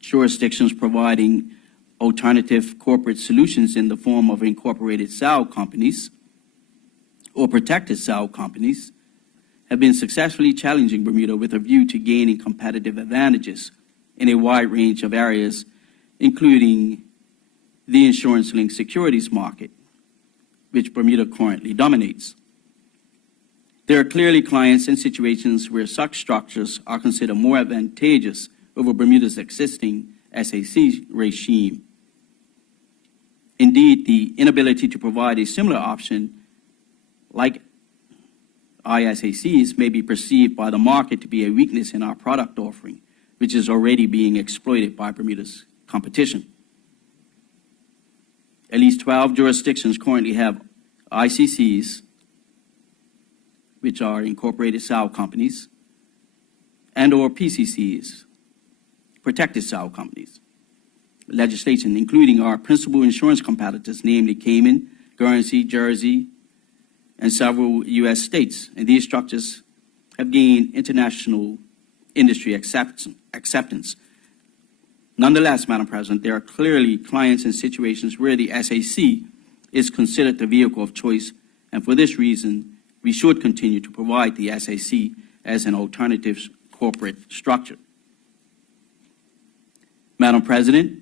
jurisdictions providing alternative corporate solutions in the form of incorporated shell companies or protected shell companies have been successfully challenging Bermuda with a view to gaining competitive advantages in a wide range of areas, including the insurance-linked securities market, which Bermuda currently dominates. There are clearly clients and situations where such structures are considered more advantageous over Bermuda's existing SAC regime. Indeed, the inability to provide a similar option like ISACs may be perceived by the market to be a weakness in our product offering, which is already being exploited by Bermuda's competition. At least 12 jurisdictions currently have ICCs, which are incorporated shell companies, and or PCCs, protected shell companies. Legislation, including our principal insurance competitors, namely Cayman, Guernsey, Jersey, and several U.S. states. And these structures have gained international industry acceptance. Nonetheless, Madam President, there are clearly clients and situations where the SAC is considered the vehicle of choice, and for this reason, we should continue to provide the SAC as an alternative corporate structure. Madam President,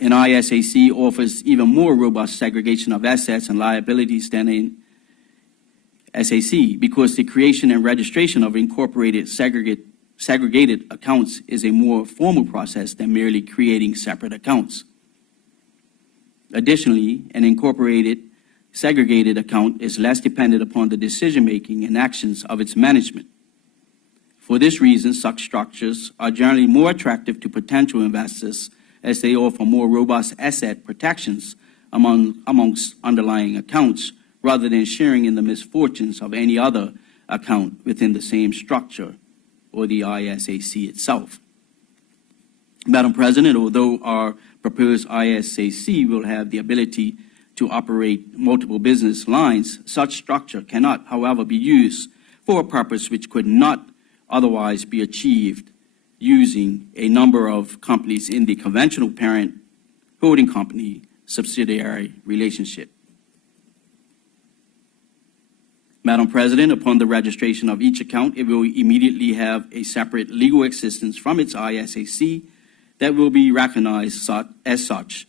an ISAC offers even more robust segregation of assets and liabilities than an SAC because the creation and registration of incorporated segregated accounts is a more formal process than merely creating separate accounts. Additionally, an incorporated segregated account is less dependent upon the decision-making and actions of its management. For this reason, such structures are generally more attractive to potential investors as they offer more robust asset protections amongst underlying accounts rather than sharing in the misfortunes of any other account within the same structure or the ISAC itself. Madam President, although our proposed ISAC will have the ability to operate multiple business lines, such structure cannot, however, be used for a purpose which could not otherwise be achieved using a number of companies in the conventional parent holding company subsidiary relationship. Madam President, upon the registration of each account, it will immediately have a separate legal existence from its ISAC that will be recognized as such,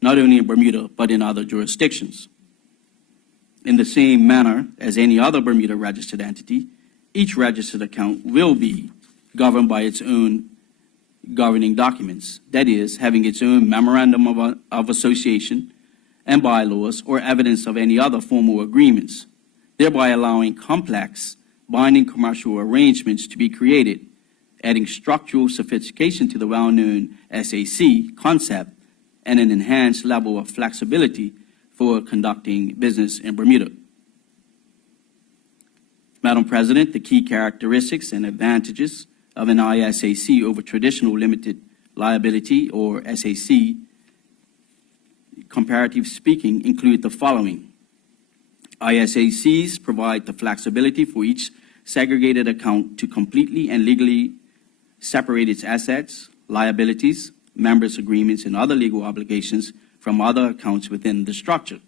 not only in Bermuda, but in other jurisdictions. In the same manner as any other Bermuda registered entity, each registered account will be governed by its own governing documents, that is, having its own memorandum of association and bylaws or evidence of any other formal agreements, thereby allowing complex, binding commercial arrangements to be created, adding structural sophistication to the well-known SAC concept and an enhanced level of flexibility for conducting business in Bermuda. Madam President, the key characteristics and advantages of an ISAC over traditional limited liability or SAC, comparatively speaking, include the following. ISACs provide the flexibility for each segregated account to completely and legally separate its assets, liabilities, members' agreements, and other legal obligations from other accounts within the structure.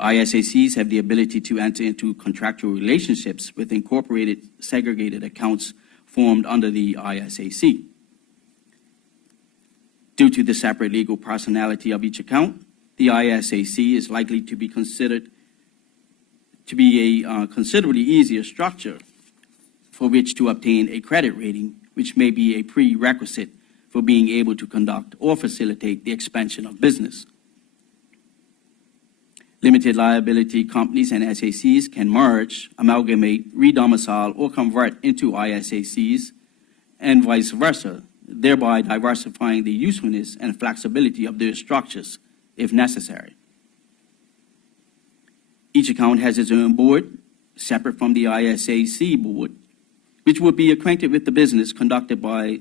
ISACs have the ability to enter into contractual relationships with incorporated segregated accounts formed under the ISAC. Due to the separate legal personality of each account, the ISAC is likely to be considered to be a considerably easier structure for which to obtain a credit rating, which may be a prerequisite for being able to conduct or facilitate the expansion of business. Limited liability companies and SACs can merge, amalgamate, redomicile, or convert into ISACs, and vice versa, thereby diversifying the usefulness and flexibility of their structures if necessary. Each account has its own board, separate from the ISAC board, which will be acquainted with the business conducted by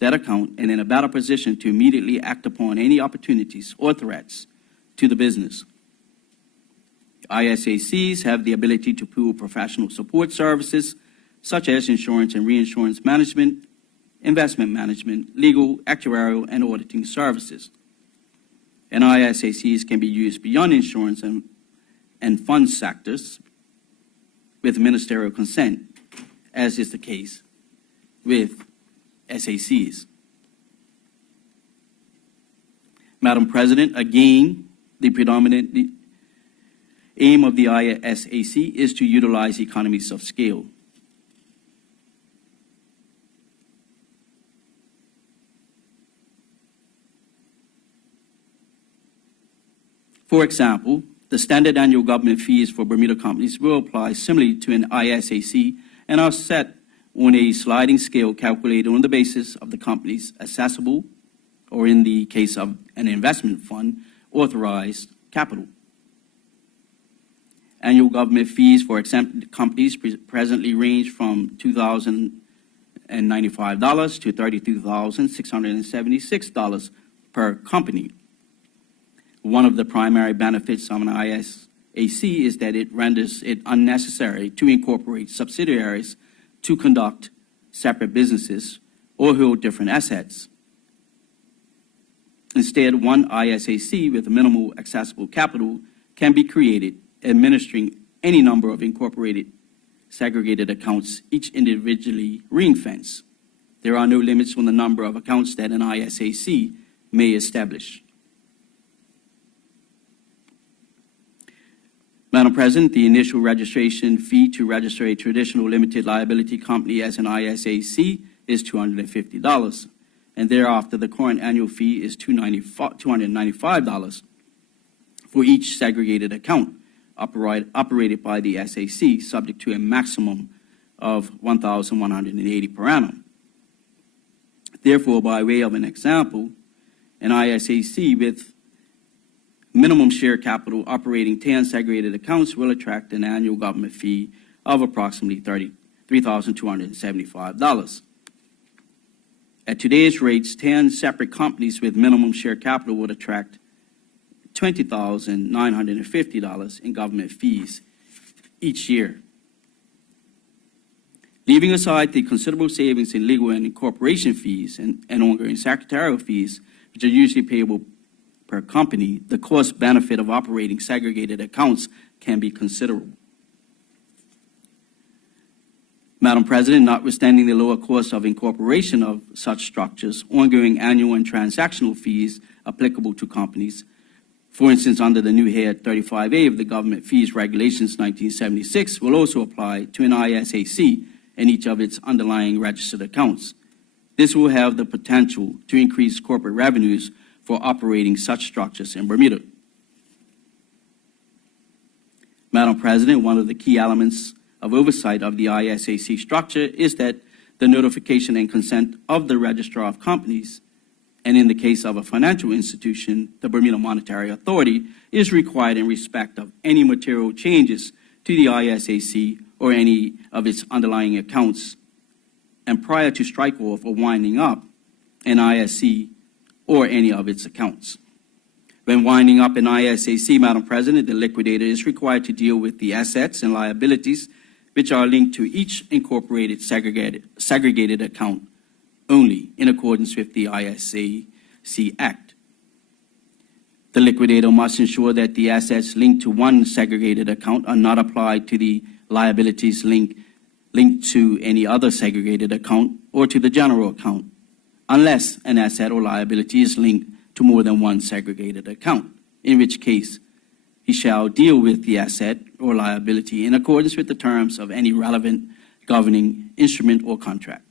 that account and in a better position to immediately act upon any opportunities or threats to the business. ISACs have the ability to pool professional support services such as insurance and reinsurance management, investment management, legal, actuarial, and auditing services. And ISACs can be used beyond insurance and fund sectors with ministerial consent, as is the case with SACs. Madam President, again, the predominant aim of the ISAC is to utilize economies of scale. For example, the standard annual government fees for Bermuda companies will apply similarly to an ISAC and are set on a sliding scale calculated on the basis of the company's assessable, or in the case of an investment fund, authorized capital. Annual government fees for exempt companies presently range from $2,095 to $32,676 per company. One of the primary benefits of an ISAC is that it renders it unnecessary to incorporate subsidiaries to conduct separate businesses or hold different assets. Instead, one ISAC with minimal accessible capital can be created, administering any number of incorporated segregated accounts, each individually ring-fenced. There are no limits on the number of accounts that an ISAC may establish. Madam President, the initial registration fee to register a traditional limited liability company as an ISAC is $250, and thereafter the current annual fee is $295 for each segregated account operated by the SAC, subject to a maximum of $1,180 per annum. Therefore, by way of an example, an ISAC with minimum share capital operating 10 segregated accounts will attract an annual government fee of approximately $3,275. At today's rates, 10 separate companies with minimum share capital would attract $20,950 in government fees each year. Leaving aside the considerable savings in legal and incorporation fees and ongoing secretarial fees, which are usually payable per company, the cost benefit of operating segregated accounts can be considerable. Madam President, notwithstanding the lower cost of incorporation of such structures, ongoing annual and transactional fees applicable to companies, for instance, under the new head 35A of the Government Fees Regulations 1976, will also apply to an ISAC and each of its underlying registered accounts. This will have the potential to increase corporate revenues for operating such structures in Bermuda. Madam President, one of the key elements of oversight of the ISAC structure is that the notification and consent of the Registrar of Companies, and in the case of a financial institution, the Bermuda Monetary Authority, is required in respect of any material changes to the ISAC or any of its underlying accounts, and prior to strike-off or winding up an ISC or any of its accounts. When winding up an ISAC, Madam President, the liquidator is required to deal with the assets and liabilities which are linked to each incorporated segregated account only in accordance with the ISAC Act. The liquidator must ensure that the assets linked to one segregated account are not applied to the liabilities linked to any other segregated account or to the general account, unless an asset or liability is linked to more than one segregated account, in which case he shall deal with the asset or liability in accordance with the terms of any relevant governing instrument or contract.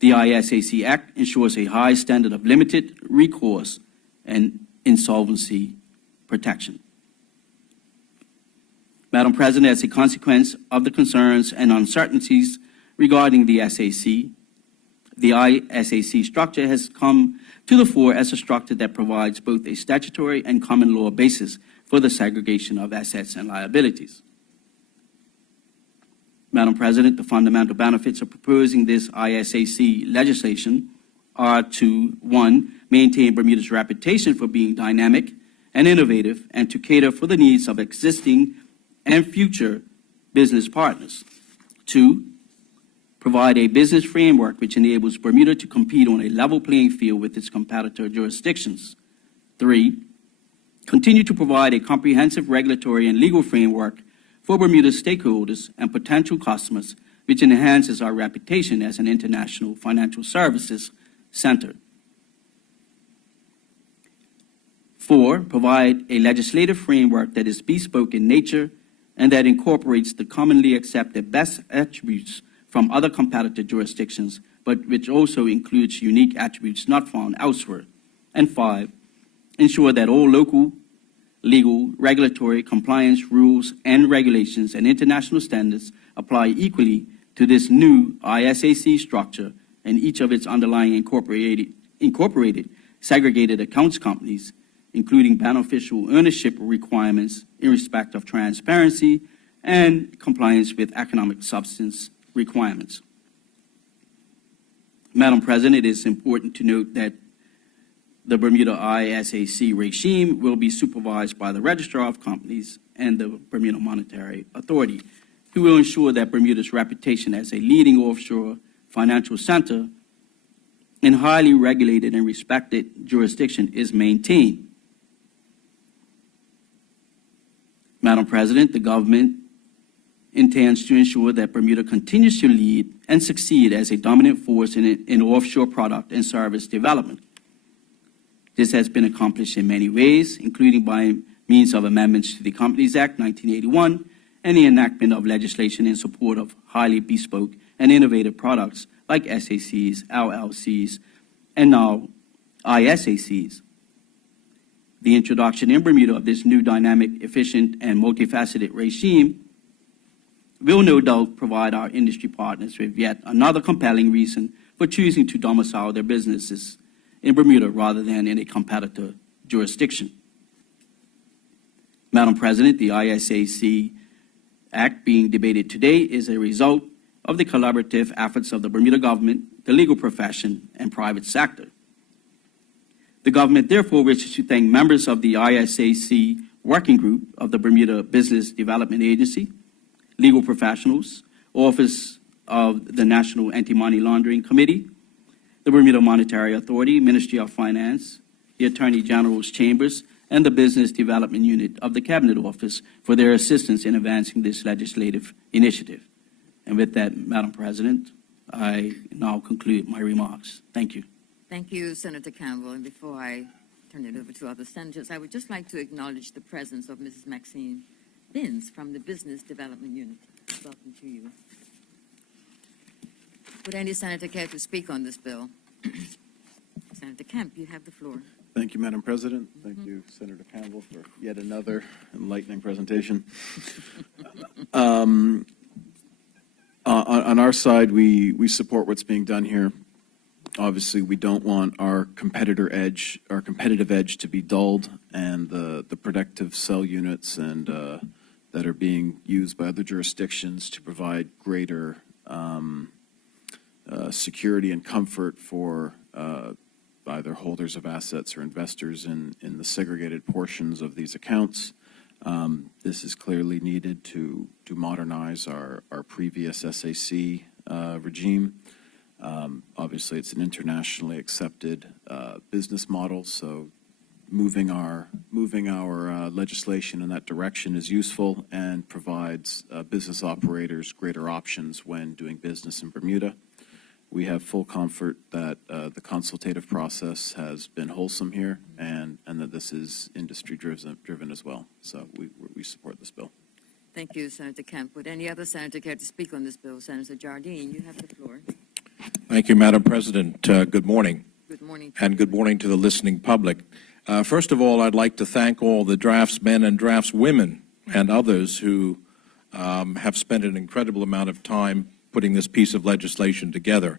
The ISAC Act ensures a high standard of limited recourse and insolvency protection. Madam President, as a consequence of the concerns and uncertainties regarding the SAC, the ISAC structure has come to the fore as a structure that provides both a statutory and common law basis for the segregation of assets and liabilities. Madam President, the fundamental benefits of proposing this ISAC legislation are to, one, maintain Bermuda's reputation for being dynamic and innovative and to cater for the needs of existing and future business partners. Two, provide a business framework which enables Bermuda to compete on a level playing field with its competitor jurisdictions. Three, continue to provide a comprehensive regulatory and legal framework for Bermuda's stakeholders and potential customers, which enhances our reputation as an international financial services center. Four, provide a legislative framework that is bespoke in nature and that incorporates the commonly accepted best attributes from other competitor jurisdictions, but which also includes unique attributes not found elsewhere. And five, ensure that all local, legal, regulatory, compliance rules and regulations and international standards apply equally to this new ISAC structure and each of its underlying incorporated segregated accounts companies, including beneficial ownership requirements in respect of transparency and compliance with economic substance requirements. Madam President, it is important to note that the Bermuda ISAC regime will be supervised by the Registrar of Companies and the Bermuda Monetary Authority. who will ensure that Bermuda's reputation as a leading offshore financial center and highly regulated and respected jurisdiction is maintained. Madam President, the government intends to ensure that Bermuda continues to lead and succeed as a dominant force in offshore product and service development. This has been accomplished in many ways, including by means of amendments to the Companies Act 1981 and the enactment of legislation in support of highly bespoke and innovative products like SACs, LLCs, and now ISACs. The introduction in Bermuda of this new dynamic, efficient, and multifaceted regime will no doubt provide our industry partners with yet another compelling reason for choosing to domicile their businesses in Bermuda rather than in a competitor jurisdiction. Madam President, the ISAC Act being debated today is a result of the collaborative efforts of the Bermuda government, the legal profession, and private sector. The government therefore wishes to thank members of the ISAC Working Group of the Bermuda Business Development Agency, legal professionals, Office of the National Anti-Money Laundering Committee, the Bermuda Monetary Authority, Ministry of Finance, the Attorney General's Chambers, and the Business Development Unit of the Cabinet Office for their assistance in advancing this legislative initiative. And with that, Madam President, I now conclude my remarks. Thank you. Thank you, Senator Campbell. And before I turn it over to other senators, I would just like to acknowledge the presence of Mrs. Maxine Binns from the Business Development Unit. Welcome to you. Would any senator care to speak on this bill? Senator Kemp, you have the floor. Thank you, Madam President. Thank you, Senator Campbell, for yet another enlightening presentation. On our side, we support what's being done here. Obviously, we don't want our competitive edge to be dulled, and the productive cell units and that are being used by other jurisdictions to provide greater security and comfort for either holders of assets or investors in the segregated portions of these accounts. This is clearly needed to modernize our previous SAC regime. Obviously, it's an internationally accepted business model, so moving our legislation in that direction is useful and provides business operators greater options when doing business in Bermuda. We have full comfort that the consultative process has been wholesome here, and that this is industry driven as well. So we support this bill. Thank you, Senator Kemp. Would any other senator care to speak on this bill? Senator Jardine, you have the floor. Thank you, Madam President. Good morning. Good morning. And good morning to the listening public. First of all, I'd like to thank all the draftsmen and draftswomen and others who have spent an incredible amount of time putting this piece of legislation together.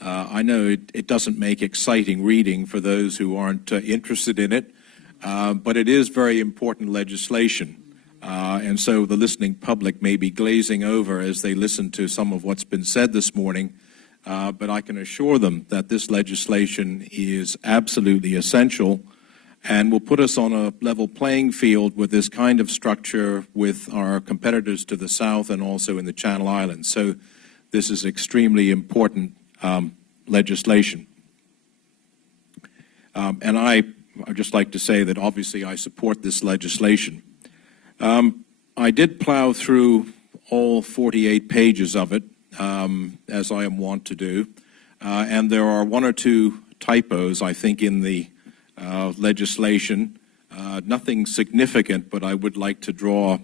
I know it doesn't make exciting reading for those who aren't interested in it, but it is very important legislation. And so the listening public may be glazing over as they listen to some of what's been said this morning, but I can assure them that this legislation is absolutely essential and will put us on a level playing field with this kind of structure with our competitors to the south and also in the Channel Islands. So this is extremely important legislation. And I'd just like to say that obviously I support this legislation. I did plow through all 48 pages of it, as I am wont to do, and there are one or two typos, I think, in the legislation. Nothing significant, but I would like to draw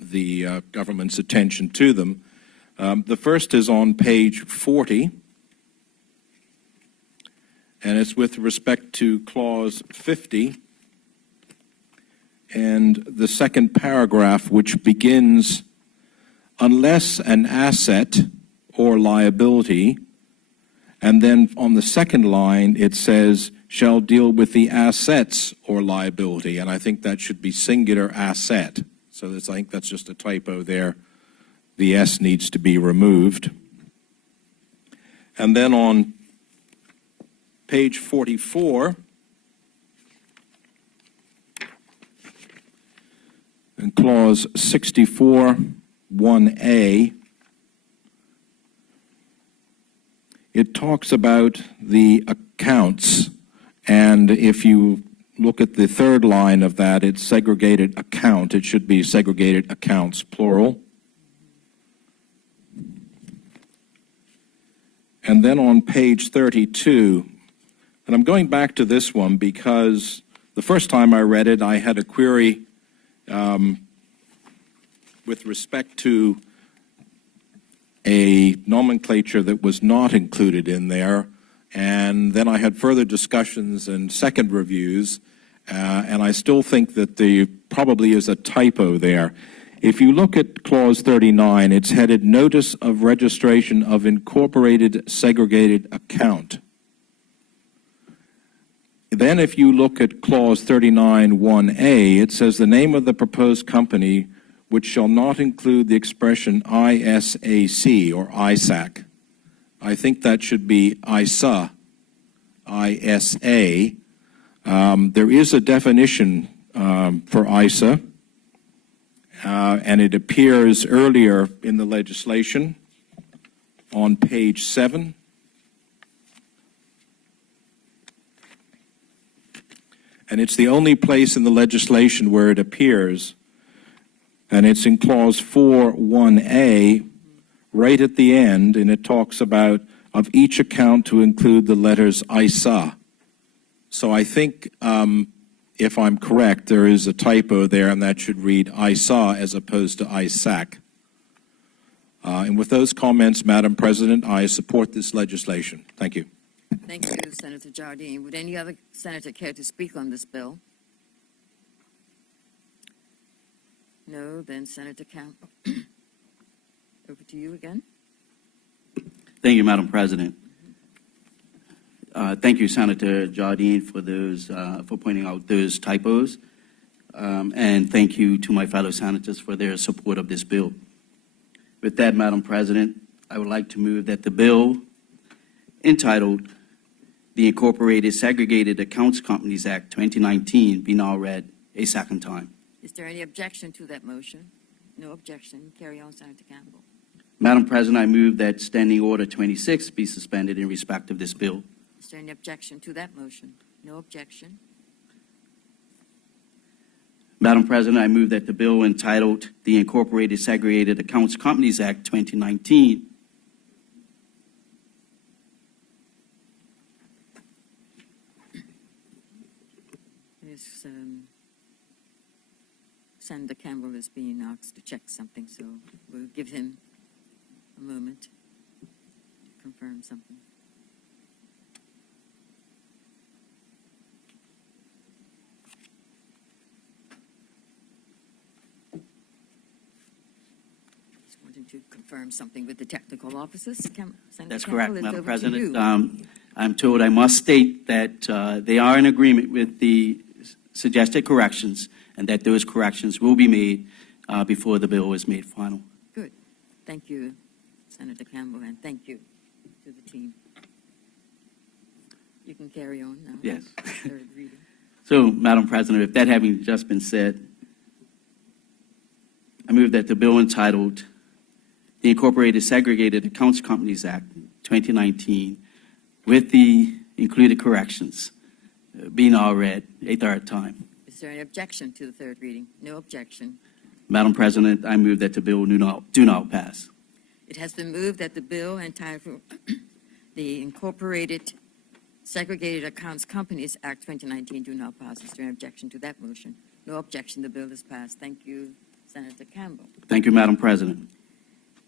the government's attention to them. The first is on page 40, and it's with respect to clause 50, and the second paragraph, which begins, unless an asset or liability, and then on the second line it says, shall deal with the assets or liability, and I think that should be singular asset. So I think that's just a typo there. The S needs to be removed. And then on page 44, in clause 64, 1A, it talks about the accounts, and if you look at the third line of that, it's segregated account. It should be segregated accounts, plural. And then on page 32, and I'm going back to this one because the first time I read it, I had a query with respect to a nomenclature that was not included in there. And then I had further discussions and second reviews, and I still think that there probably is a typo there. If you look at Clause 39, it's headed Notice of Registration of Incorporated Segregated Account. Then if you look at Clause 39, 1A, it says the name of the proposed company which shall not include the expression ISAC or ISAC. I think that should be ISA, ISA. There is a definition for ISA, and it appears earlier in the legislation on page 7. And it's the only place in the legislation where it appears, and it's in Clause 4.1a, right at the end, and it talks about of each account to include the letters ISA. So I think, if I'm correct, there is a typo there, and that should read ISA as opposed to ISAC. And with those comments, Madam President, I support this legislation. Thank you. Thank you, Senator Jardine. Would any other senator care to speak on this bill? No, then Senator Campbell. Over to you again. Thank you, Madam President. Thank you, Senator Jardine, for those for pointing out those typos, and thank you to my fellow senators for their support of this bill. With that, Madam President, I would like to move that the bill entitled the Incorporated Segregated Accounts Companies Act 2019 be now read a second time. Is there any objection to that motion? No objection. Carry on, Senator Campbell. Madam President, I move that Standing Order 26 be suspended in respect of this bill. Is there any objection to that motion? No objection. Madam President, I move that the bill entitled the Incorporated Segregated Accounts Companies Act 2019 Senator Campbell is being asked to check something, so we'll give him a moment to confirm something. Just wanting to confirm something with the technical officers. Senator That's Campbell, correct, it's Madam over to President. you. I'm told I must state that they are in agreement with the suggested corrections and that those corrections will be made before the bill is made final. Good. Thank you, Senator Campbell, and thank you to the team. You can carry on now. Yes. Third reading. So, Madam President, if that having just been said, I move that the bill entitled the Incorporated Segregated Accounts Companies Act 2019 with the included corrections be now read a third time. Is there any objection to the third reading? No objection. Madam President, I move that the bill do not pass. It has been moved that the bill entitled the Incorporated Segregated Accounts Companies Act 2019 do not pass. Is there any objection to that motion? No objection. The bill is passed. Thank you, Senator Campbell. Thank you, Madam President.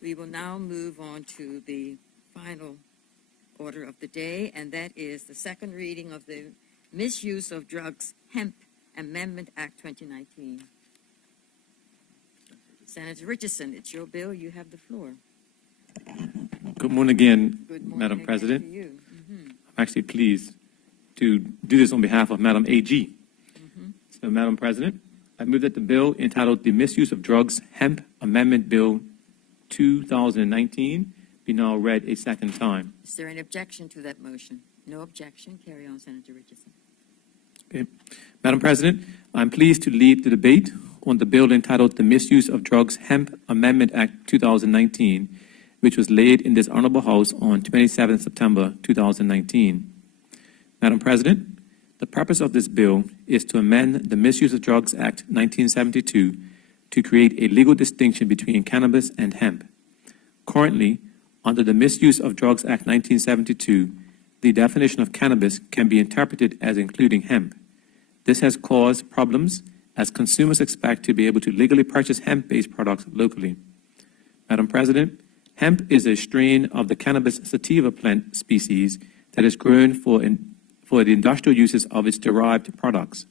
We will now move on to the final order of the day, and that is the second reading of the Misuse of Drugs Hemp Amendment Act 2019. Senator Richardson, it's your bill. You have the floor. Good morning again, Good morning Madam again President. to you. I'm actually pleased to do this on behalf of Madam AG. So, Madam President, I move that the bill entitled the Misuse of Drugs Hemp Amendment Bill 2019 be now read a second time. Is there any objection to that motion? No objection. Carry on, Senator Richardson. Okay. Madam President, I'm pleased to lead the debate on the bill entitled the Misuse of Drugs Hemp Amendment Act 2019, which was laid in this Honorable House on 27 September 2019. Madam President, the purpose of this bill is to amend the Misuse of Drugs Act 1972 to create a legal distinction between cannabis and hemp. Currently, under the Misuse of Drugs Act 1972, the definition of cannabis can be interpreted as including hemp. This has caused problems as consumers expect to be able to legally purchase hemp-based products locally. Madam President, hemp is a strain of the cannabis sativa plant species that is grown for the industrial uses of its derived products.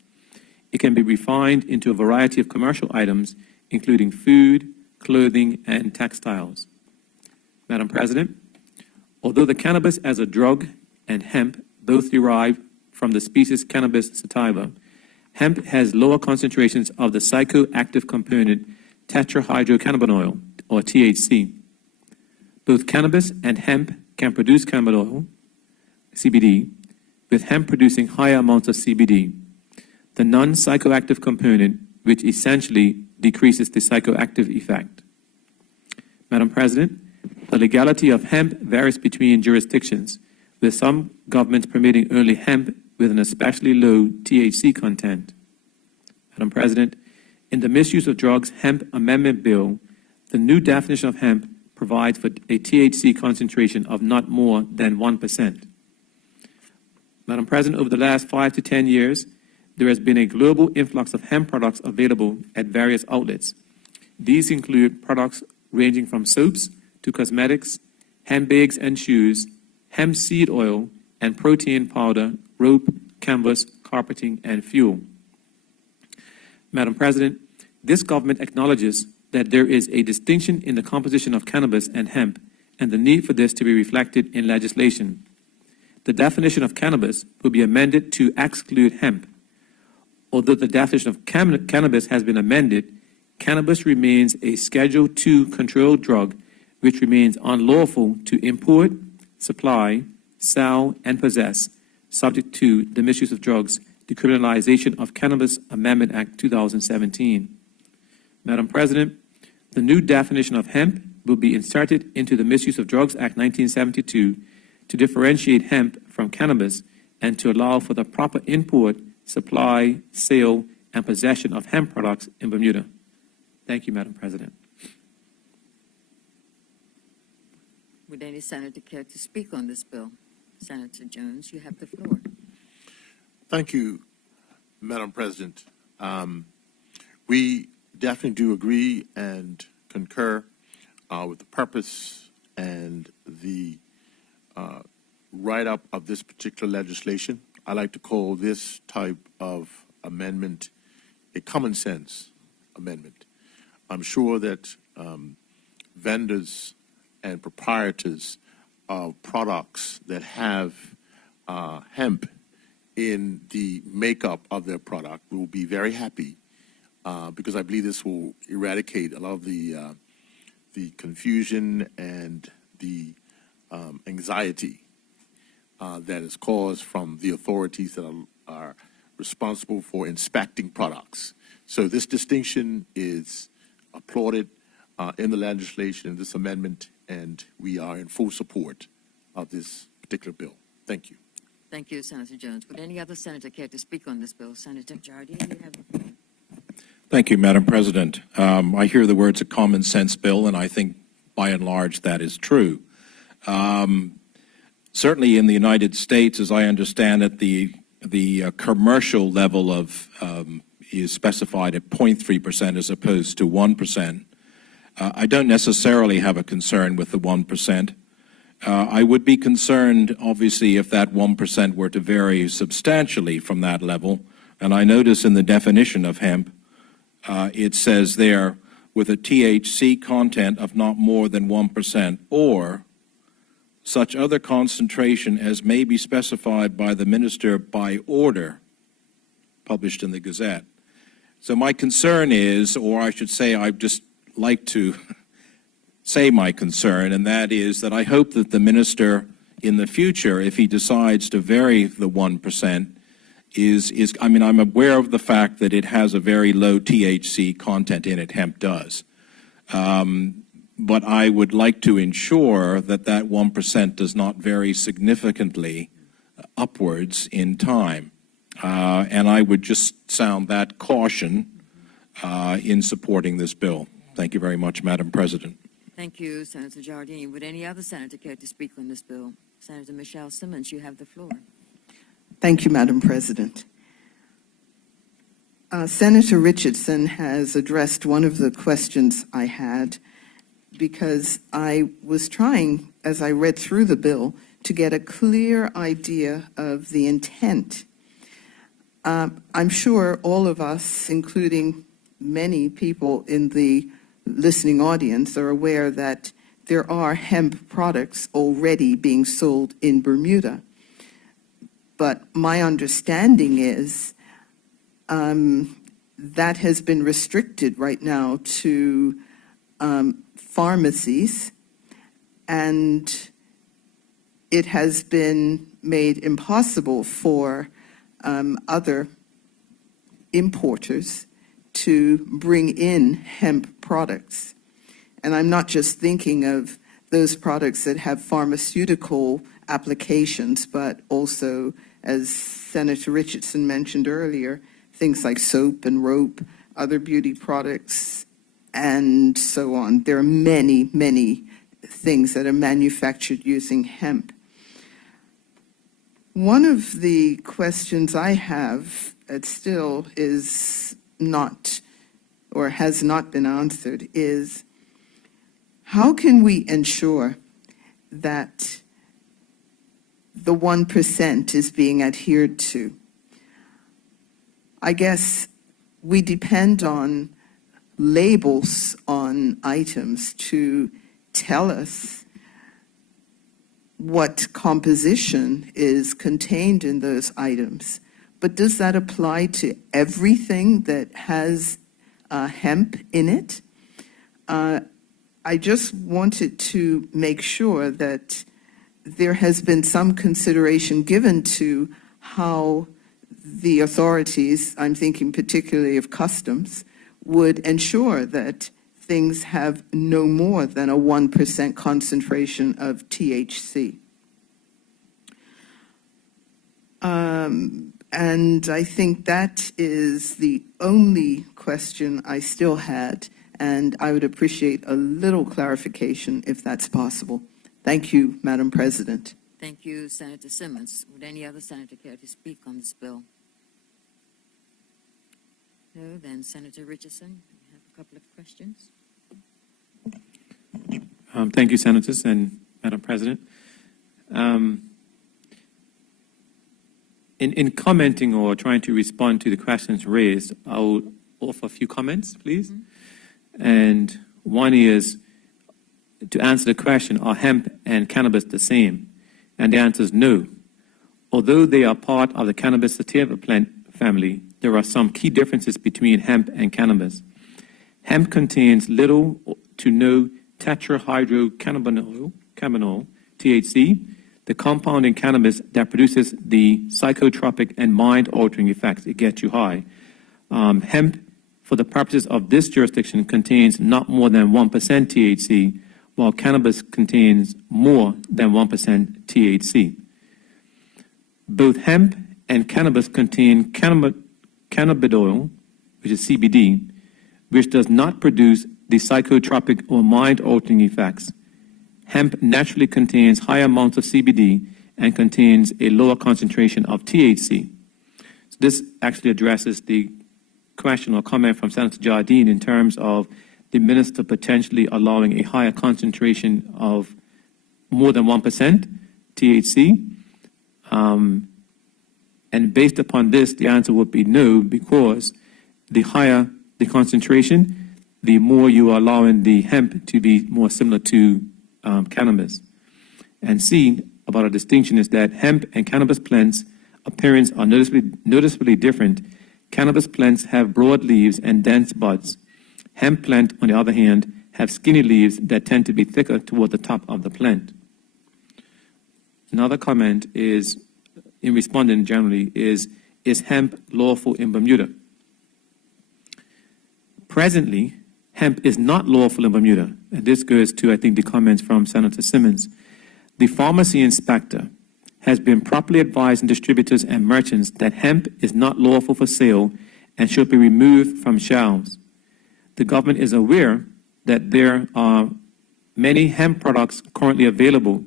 It can be refined into a variety of commercial items, including food, clothing, and textiles. Madam President, although the cannabis as a drug and hemp both derive from the species Cannabis sativa, hemp has lower concentrations of the psychoactive component tetrahydrocannabinol, or THC. Both cannabis and hemp can produce cannabinol, CBD, with hemp producing higher amounts of CBD, the non-psychoactive component, which essentially decreases the psychoactive effect. Madam President, the legality of hemp varies between jurisdictions, with some governments permitting only hemp with an especially low THC content. Madam President, in the Misuse of Drugs Hemp Amendment Bill, the new definition of hemp provides for a THC concentration of not more than 1%. Madam President, over the last 5 to 10 years, there has been a global influx of hemp products available at various outlets. These include products ranging from soaps to cosmetics, hemp bags and shoes, hemp seed oil, and protein powder, rope, canvas, carpeting, and fuel. Madam President, this government acknowledges that there is a distinction in the composition of cannabis and hemp, and the need for this to be reflected in legislation. The definition of cannabis will be amended to exclude hemp. Although the definition of cannabis has been amended, cannabis remains a Schedule II controlled drug, which remains unlawful to import, supply, sell, and possess, subject to the Misuse of Drugs Decriminalization of Cannabis Amendment Act 2017. Madam President, the new definition of hemp will be inserted into the Misuse of Drugs Act 1972 to differentiate hemp from cannabis and to allow for the proper import, supply, sale, and possession of hemp products in Bermuda. Thank you, Madam President. Would any senator care to speak on this bill? Senator Jones, you have the floor. Thank you, Madam President. We definitely do agree and concur with the purpose and the write-up of this particular legislation. I like to call this type of amendment a common sense amendment. I'm sure that vendors and proprietors of products that have hemp in the makeup of their product will be very happy because I believe this will eradicate a lot of the confusion and the anxiety that is caused from the authorities that are responsible for inspecting products. So this distinction is applauded in the legislation, in this amendment, and we are in full support of this particular bill. Thank you. Thank you, Senator Jones. Would any other senator care to speak on this bill? Senator Jardine, you have the floor. Thank you, Madam President. I hear the words a common sense bill, and I think by and large that is true. Certainly in the United States, as I understand it, the commercial level of is specified at 0.3% as opposed to 1%. I don't necessarily have a concern with the 1%. I would be concerned, obviously, if that 1% were to vary substantially from that level. And I notice in the definition of hemp, it says there, with a THC content of not more than 1%, or such other concentration as may be specified by the minister by order, published in the Gazette. So my concern is, or I should say, I'd just like to say my concern, and that is that I hope that the minister in the future, if he decides to vary the 1%, I mean, I'm aware of the fact that it has a very low THC content in it, hemp does. But I would like to ensure that that 1% does not vary significantly upwards in time. And I would just sound that caution in supporting this bill. Thank you very much, Madam President. Thank you, Senator Jardine. Would any other senator care to speak on this bill? Senator Michelle Simmons, you have the floor. Thank you, Madam President. Senator Richardson has addressed one of the questions I had, because I was trying, as I read through the bill, to get a clear idea of the intent. I'm sure all of us, including many people in the listening audience, are aware that there are hemp products already being sold in Bermuda. But my understanding is that has been restricted right now to pharmacies, and it has been made impossible for other importers to bring in hemp products. And I'm not just thinking of those products that have pharmaceutical applications, but also, as Senator Richardson mentioned earlier, things like soap and rope, other beauty products, and so on. There are many, many things that are manufactured using hemp. One of the questions I have that still is not, or has not been answered, is how can we ensure that the 1% is being adhered to? I guess we depend on labels on items to tell us what composition is contained in those items. But does that apply to everything that has hemp in it? I just wanted to make sure that there has been some consideration given to how the authorities, I'm thinking particularly of customs, would ensure that things have no more than a 1% concentration of THC. And I think that is the only question I still had, and I would appreciate a little clarification if that's possible. Thank you, Madam President. Thank you, Senator Simmons. Would any other senator care to speak on this bill? No, then Senator Richardson, you have a couple of questions. Thank you, Senators and Madam President. In commenting or trying to respond to the questions raised, I'll offer a few comments, please. Mm-hmm. And one is to answer the question, are hemp and cannabis the same? And the answer is no. Although they are part of the cannabis sativa plant family, there are some key differences between hemp and cannabis. Hemp contains little to no tetrahydrocannabinol, THC, the compound in cannabis that produces the psychotropic and mind-altering effects. It gets you high. Hemp, for the purposes of this jurisdiction, contains not more than 1% THC, while cannabis contains more than 1% THC. Both hemp and cannabis contain cannabidiol, which is CBD, which does not produce the psychotropic or mind-altering effects. Hemp naturally contains higher amounts of CBD and contains a lower concentration of THC. So this actually addresses the question or comment from Senator Jardine in terms of the minister potentially allowing a higher concentration of more than 1% THC. And based upon this, the answer would be no, because the higher the concentration, the more you are allowing the hemp to be more similar to cannabis. And C, about a distinction, is that hemp and cannabis plants' appearance are noticeably different. Cannabis plants have broad leaves and dense buds. Hemp plant, on the other hand, have skinny leaves that tend to be thicker toward the top of the plant. Another comment is, in responding generally, is is hemp lawful in Bermuda? Presently, hemp is not lawful in Bermuda. And this goes to, I think, the comments from Senator Simmons. The pharmacy inspector has been properly advising distributors and merchants that hemp is not lawful for sale and should be removed from shelves. The government is aware that there are many hemp products currently available,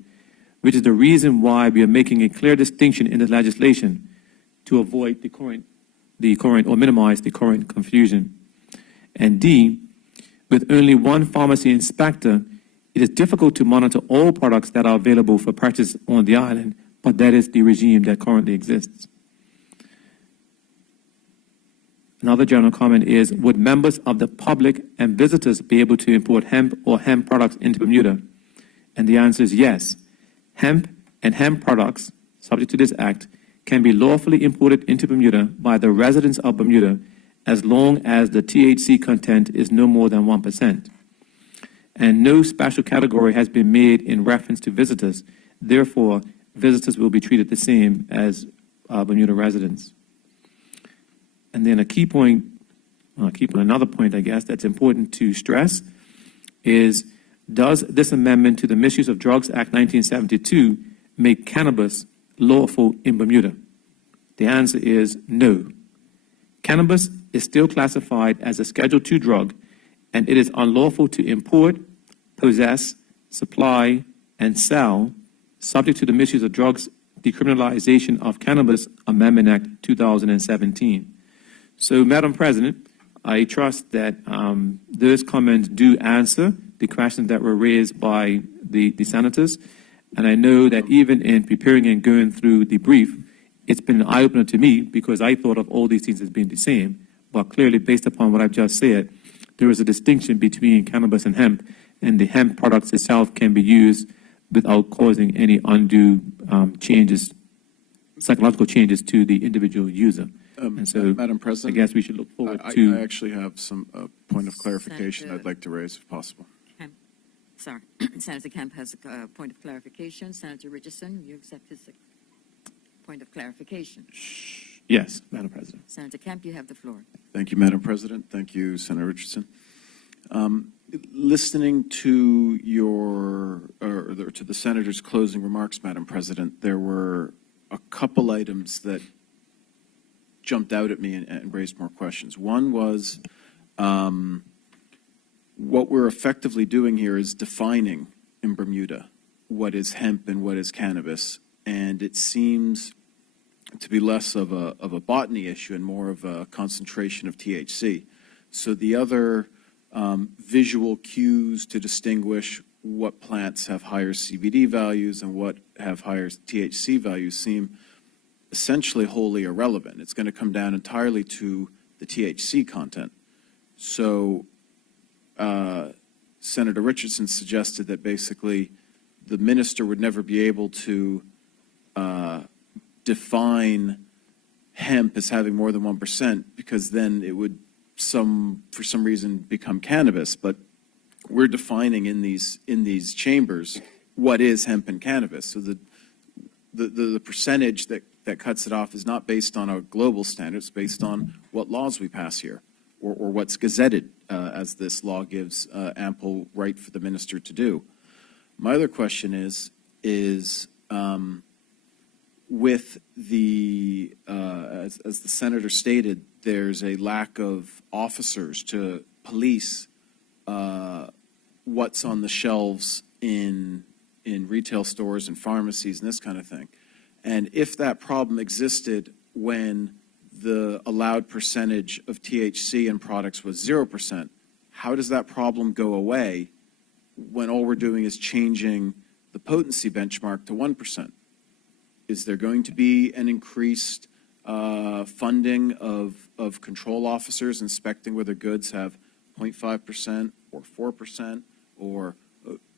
which is the reason why we are making a clear distinction in the legislation to avoid the current or minimize the current confusion. And D, with only one pharmacy inspector, it is difficult to monitor all products that are available for purchase on the island, but that is the regime that currently exists. Another general comment is, would members of the public and visitors be able to import hemp or hemp products into Bermuda? And the answer is yes. Hemp and hemp products, subject to this act, can be lawfully imported into Bermuda by the residents of Bermuda as long as the THC content is no more than 1%. And no special category has been made in reference to visitors. Therefore, visitors will be treated the same as Bermuda residents. And then another point, I guess, that's important to stress is, does this amendment to the Misuse of Drugs Act 1972 make cannabis lawful in Bermuda? The answer is no. Cannabis is still classified as a Schedule II drug, and it is unlawful to import, possess, supply, and sell, subject to the Misuse of Drugs Decriminalization of Cannabis Amendment Act 2017. So, Madam President, I trust that those comments do answer the questions that were raised by the senators. And I know that even in preparing and going through the brief, it's been an eye-opener to me because I thought of all these things as being the same. But clearly, based upon what I've just said, there is a distinction between cannabis and hemp, and the hemp products itself can be used without causing any undue changes, psychological changes to the individual user. And so, Madam President, I guess we should look forward I to. actually have some point of clarification Senator- I'd like to raise, if possible. Sorry, Senator Kemp has a point of clarification. Senator Richardson, you accept his point of clarification. Yes, Madam President. Senator Kemp, you have the floor. Thank you, Madam President. Thank you, Senator Richardson. Listening to to the senator's closing remarks, Madam President, there were a couple items that jumped out at me and raised more questions. One was, what we're effectively doing here is defining in Bermuda what is hemp and what is cannabis, and it seems to be less of a botany issue and more of a concentration of THC. So the other visual cues to distinguish what plants have higher CBD values and what have higher THC values seem essentially wholly irrelevant. It's going to come down entirely to the THC content. So Senator Richardson suggested that basically the minister would never be able to define hemp as having more than 1% because then it would for some reason become cannabis. But we're defining in these chambers what is hemp and cannabis. So the percentage that cuts it off is not based on a global standard. It's based on what laws we pass here or what's gazetted, as this law gives ample right for the minister to do. My other question is with the, as the senator stated, there's a lack of officers to police what's on the shelves in retail stores and pharmacies and this kind of thing. And if that problem existed when the allowed percentage of THC in products was 0%, how does that problem go away when all we're doing is changing the potency benchmark to 1%? Is there going to be an increased funding of control officers inspecting whether goods have 0.5% or 4%? Or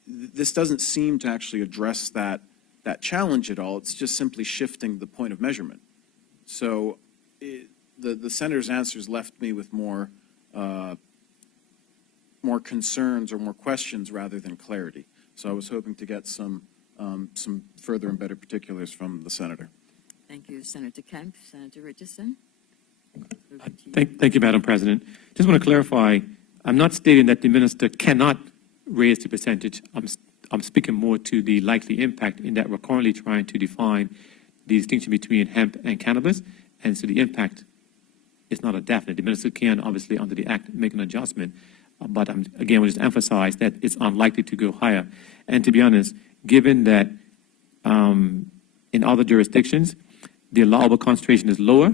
this doesn't seem to actually address that challenge at all. It's just simply shifting the point of measurement. So the senator's answers left me with more concerns or more questions rather than clarity. So I was hoping to get some further and better particulars from the senator. Thank you, Senator Kemp. Senator Richardson? Over to you. Thank you, Madam President. Just want to clarify, I'm not stating that the minister cannot raise the percentage. I'm speaking more to the likely impact in that we're currently trying to define the distinction between hemp and cannabis, and so the impact is not a definite. The minister can, obviously, under the act, make an adjustment, but again, we'll just emphasize that it's unlikely to go higher. And to be honest, given that in other jurisdictions, the allowable concentration is lower,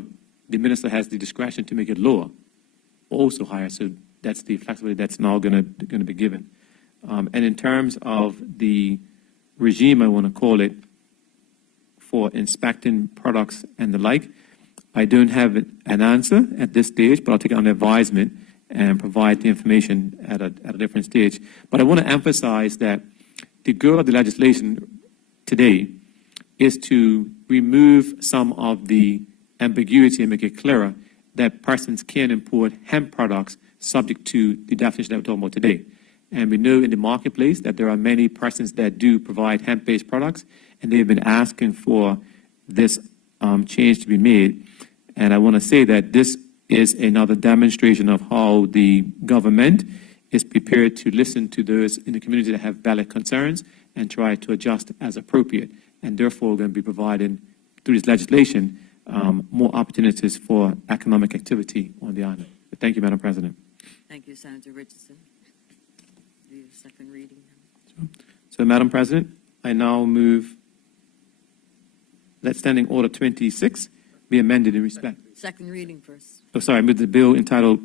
the minister has the discretion to make it lower, also higher. So that's the flexibility that's now going to be given. And in terms of the regime, I want to call it, for inspecting products and the like, I don't have an answer at this stage, but I'll take it under advisement and provide the information at a different stage. But I want to emphasize that the goal of the legislation today is to remove some of the ambiguity and make it clearer that persons can import hemp products subject to the definition that we're talking about today. And we know in the marketplace that there are many persons that do provide hemp-based products, and they've been asking for this change to be made. And I want to say that this is another demonstration of how the government is prepared to listen to those in the community that have valid concerns and try to adjust as appropriate. And therefore, we're going to be providing, through this legislation, more opportunities for economic activity on the island. But thank you, Madam President. Thank you, Senator Richardson. Do you have a second reading now? So, Madam President, I now move that Standing Order 26 be amended in respect. Second reading first. Oh, sorry, I move the bill entitled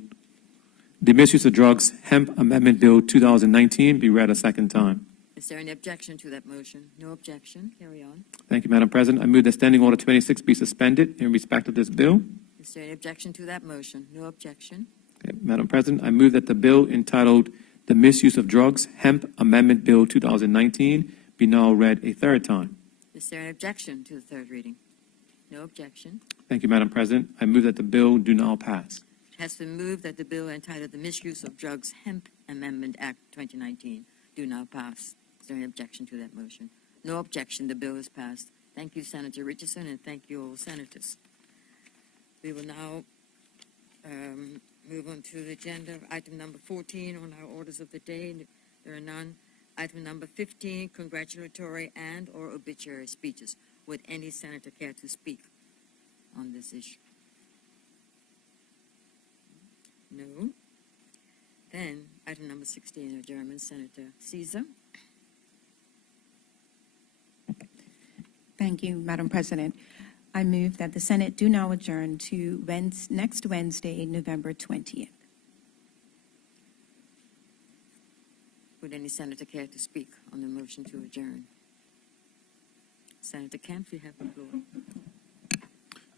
The Misuse of Drugs Hemp Amendment Bill 2019 be read a second time. Is there any objection to that motion? No objection. Carry on. Thank you, Madam President. I move that Standing Order 26 be suspended in respect of this bill. Is there any objection to that motion? No objection. Okay, Madam President, I move that the bill entitled The Misuse of Drugs Hemp Amendment Bill 2019 be now read a third time. Is there an objection to the third reading? No objection. Thank you, Madam President. I move that the bill do now pass. It has been moved that the bill entitled the Misuse of Drugs Hemp Amendment Act 2019 do now pass. Is there an objection to that motion? No objection. The bill is passed. Thank you, Senator Richardson, and thank you all senators. We will now move on to the agenda. Item number 14 on our orders of the day. There are none. Item number 15, congratulatory and or obituary speeches. Would any senator care to speak on this issue? No. Then, item number 16, adjournment. Senator Caesar. Thank you, Madam President. I move that the Senate do now adjourn to next Wednesday, November 20th. Would any senator care to speak on the motion to adjourn? Senator Kemp, you have the floor.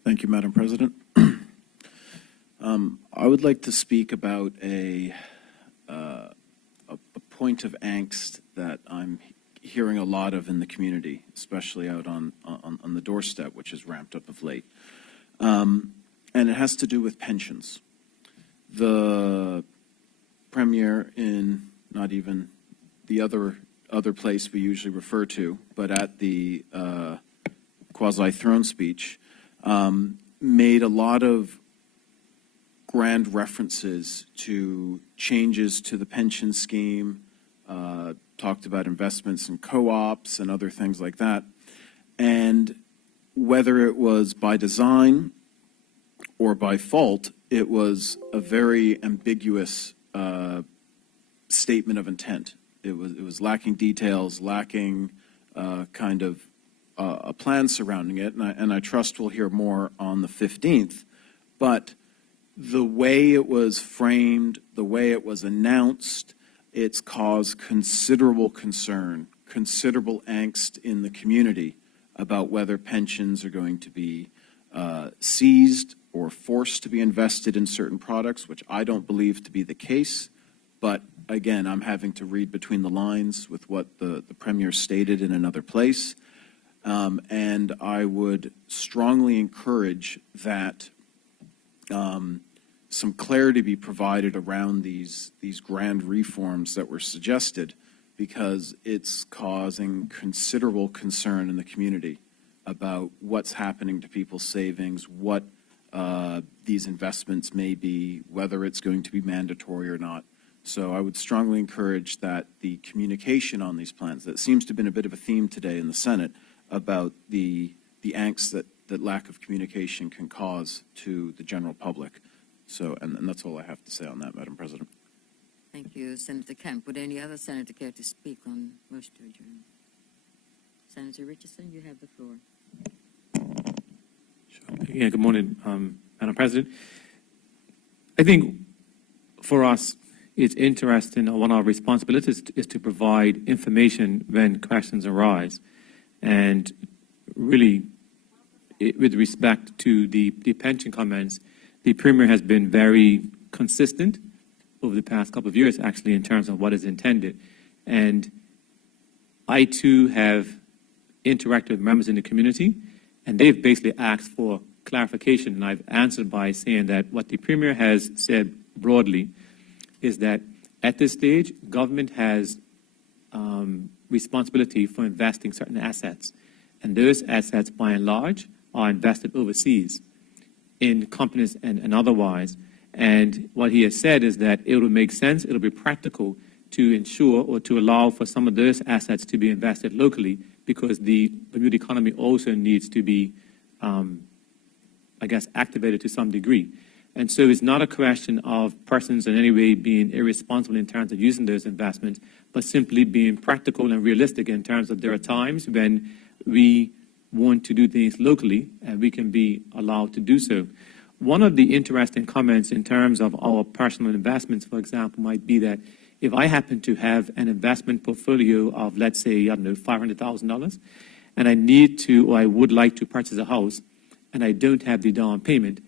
Thank you, Madam President. I would like to speak about a point of angst that I'm hearing a lot of in the community, especially out on the doorstep, which has ramped up of late. And it has to do with pensions. The Premier, in not even the other place we usually refer to, but at the quasi-throne speech, made a lot of grand references to changes to the pension scheme, talked about investments in co-ops and other things like that. And whether it was by design or by fault, it was a very ambiguous statement of intent. It was lacking details, lacking kind of a plan surrounding it, and I trust we'll hear more on the 15th. But the way it was framed, the way it was announced, it's caused considerable concern, considerable angst in the community about whether pensions are going to be seized or forced to be invested in certain products, which I don't believe to be the case. But again, I'm having to read between the lines with what the Premier stated in another place. And I would strongly encourage that some clarity be provided around these grand reforms that were suggested, because it's causing considerable concern in the community. about what's happening to people's savings, what these investments may be, whether it's going to be mandatory or not. So I would strongly encourage that the communication on these plans, that seems to have been a bit of a theme today in the Senate about the angst that lack of communication can cause to the general public. So, and that's all I have to say on that, Madam President. Thank you, Senator Kemp. Would any other senator care to speak on motion to adjourn? Senator Richardson, you have the floor. Yeah, good morning, Madam President. I think for us, it's interesting, one of our responsibilities is to provide information when questions arise. And really, with respect to the pension comments, the Premier has been very consistent over the past couple of years, actually, in terms of what is intended. And I, too, have interacted with members in the community, and they've basically asked for clarification. And I've answered by saying that what the Premier has said broadly is that at this stage, government has responsibility for investing certain assets. And those assets, by and large, are invested overseas in companies and otherwise. And what he has said is that it will make sense, it will be practical to ensure or to allow for some of those assets to be invested locally, because the Bermuda economy also needs to be, activated to some degree. And so it's not a question of persons in any way being irresponsible in terms of using those investments, but simply being practical and realistic in terms of there are times when we want to do things locally and we can be allowed to do so. One of the interesting comments in terms of our personal investments, for example, might be that if I happen to have an investment portfolio of, let's say, $500,000, and I need to, or I would like to purchase a house, and I don't have the down payment,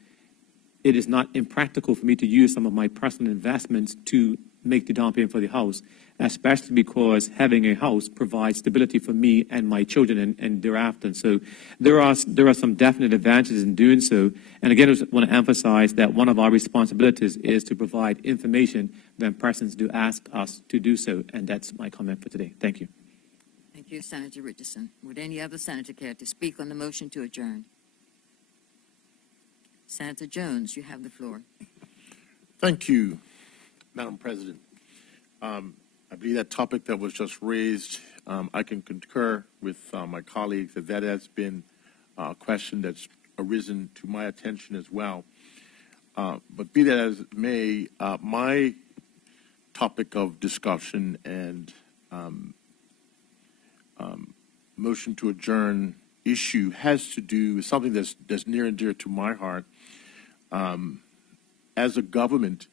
it is not impractical for me to use some of my personal investments to make the down payment for the house, especially because having a house provides stability for me and my children and thereafter. And so there are some definite advantages in doing so. And again, I just want to emphasize that one of our responsibilities is to provide information when persons do ask us to do so. And that's my comment for today. Thank you. Thank you, Senator Richardson. Would any other senator care to speak on the motion to adjourn? Senator Jones, you have the floor. Thank you, Madam President. I believe that topic that was just raised, I can concur with my colleagues that has been a question that's arisen to my attention as well. But be that as it may, my topic of discussion and motion to adjourn issue has to do with something that's near and dear to my heart. As a government,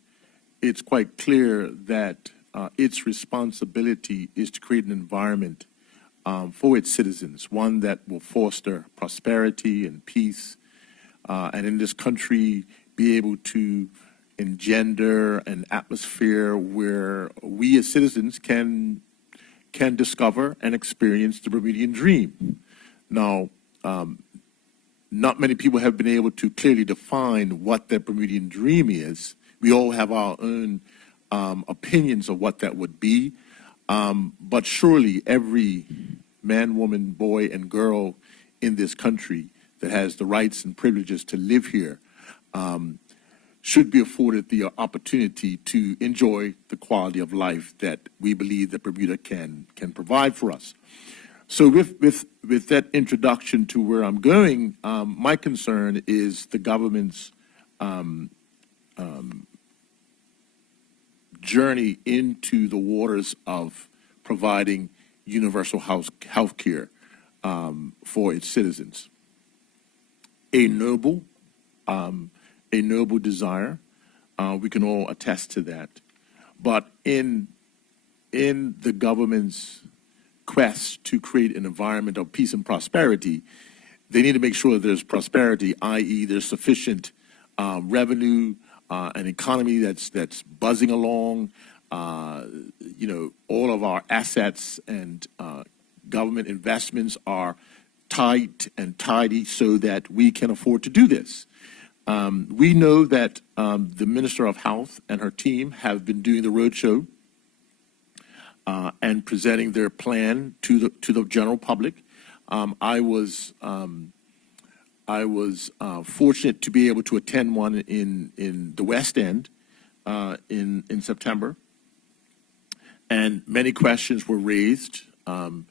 it's quite clear that its responsibility is to create an environment for its citizens, one that will foster prosperity and peace, and in this country be able to engender an atmosphere where we as citizens can discover and experience the Bermudian dream. Now, not many people have been able to clearly define what that Bermudian dream is. We all have our own opinions of what that would be, but surely every man, woman, boy, and girl in this country that has the rights and privileges to live here should be afforded the opportunity to enjoy the quality of life that we believe that Bermuda can provide for us. So with that introduction to where I'm going, my concern is the government's journey into the waters of providing universal health care for its citizens. A noble desire. We can all attest to that. But in the government's quest to create an environment of peace and prosperity, they need to make sure that there's prosperity, i.e. there's sufficient revenue, an economy that's buzzing along, all of our assets and government investments are tight and tidy so that we can afford to do this. We know that the Minister of Health and her team have been doing the roadshow and presenting their plan to the general public. I was fortunate to be able to attend one in the West End in September, and many questions were raised. I'm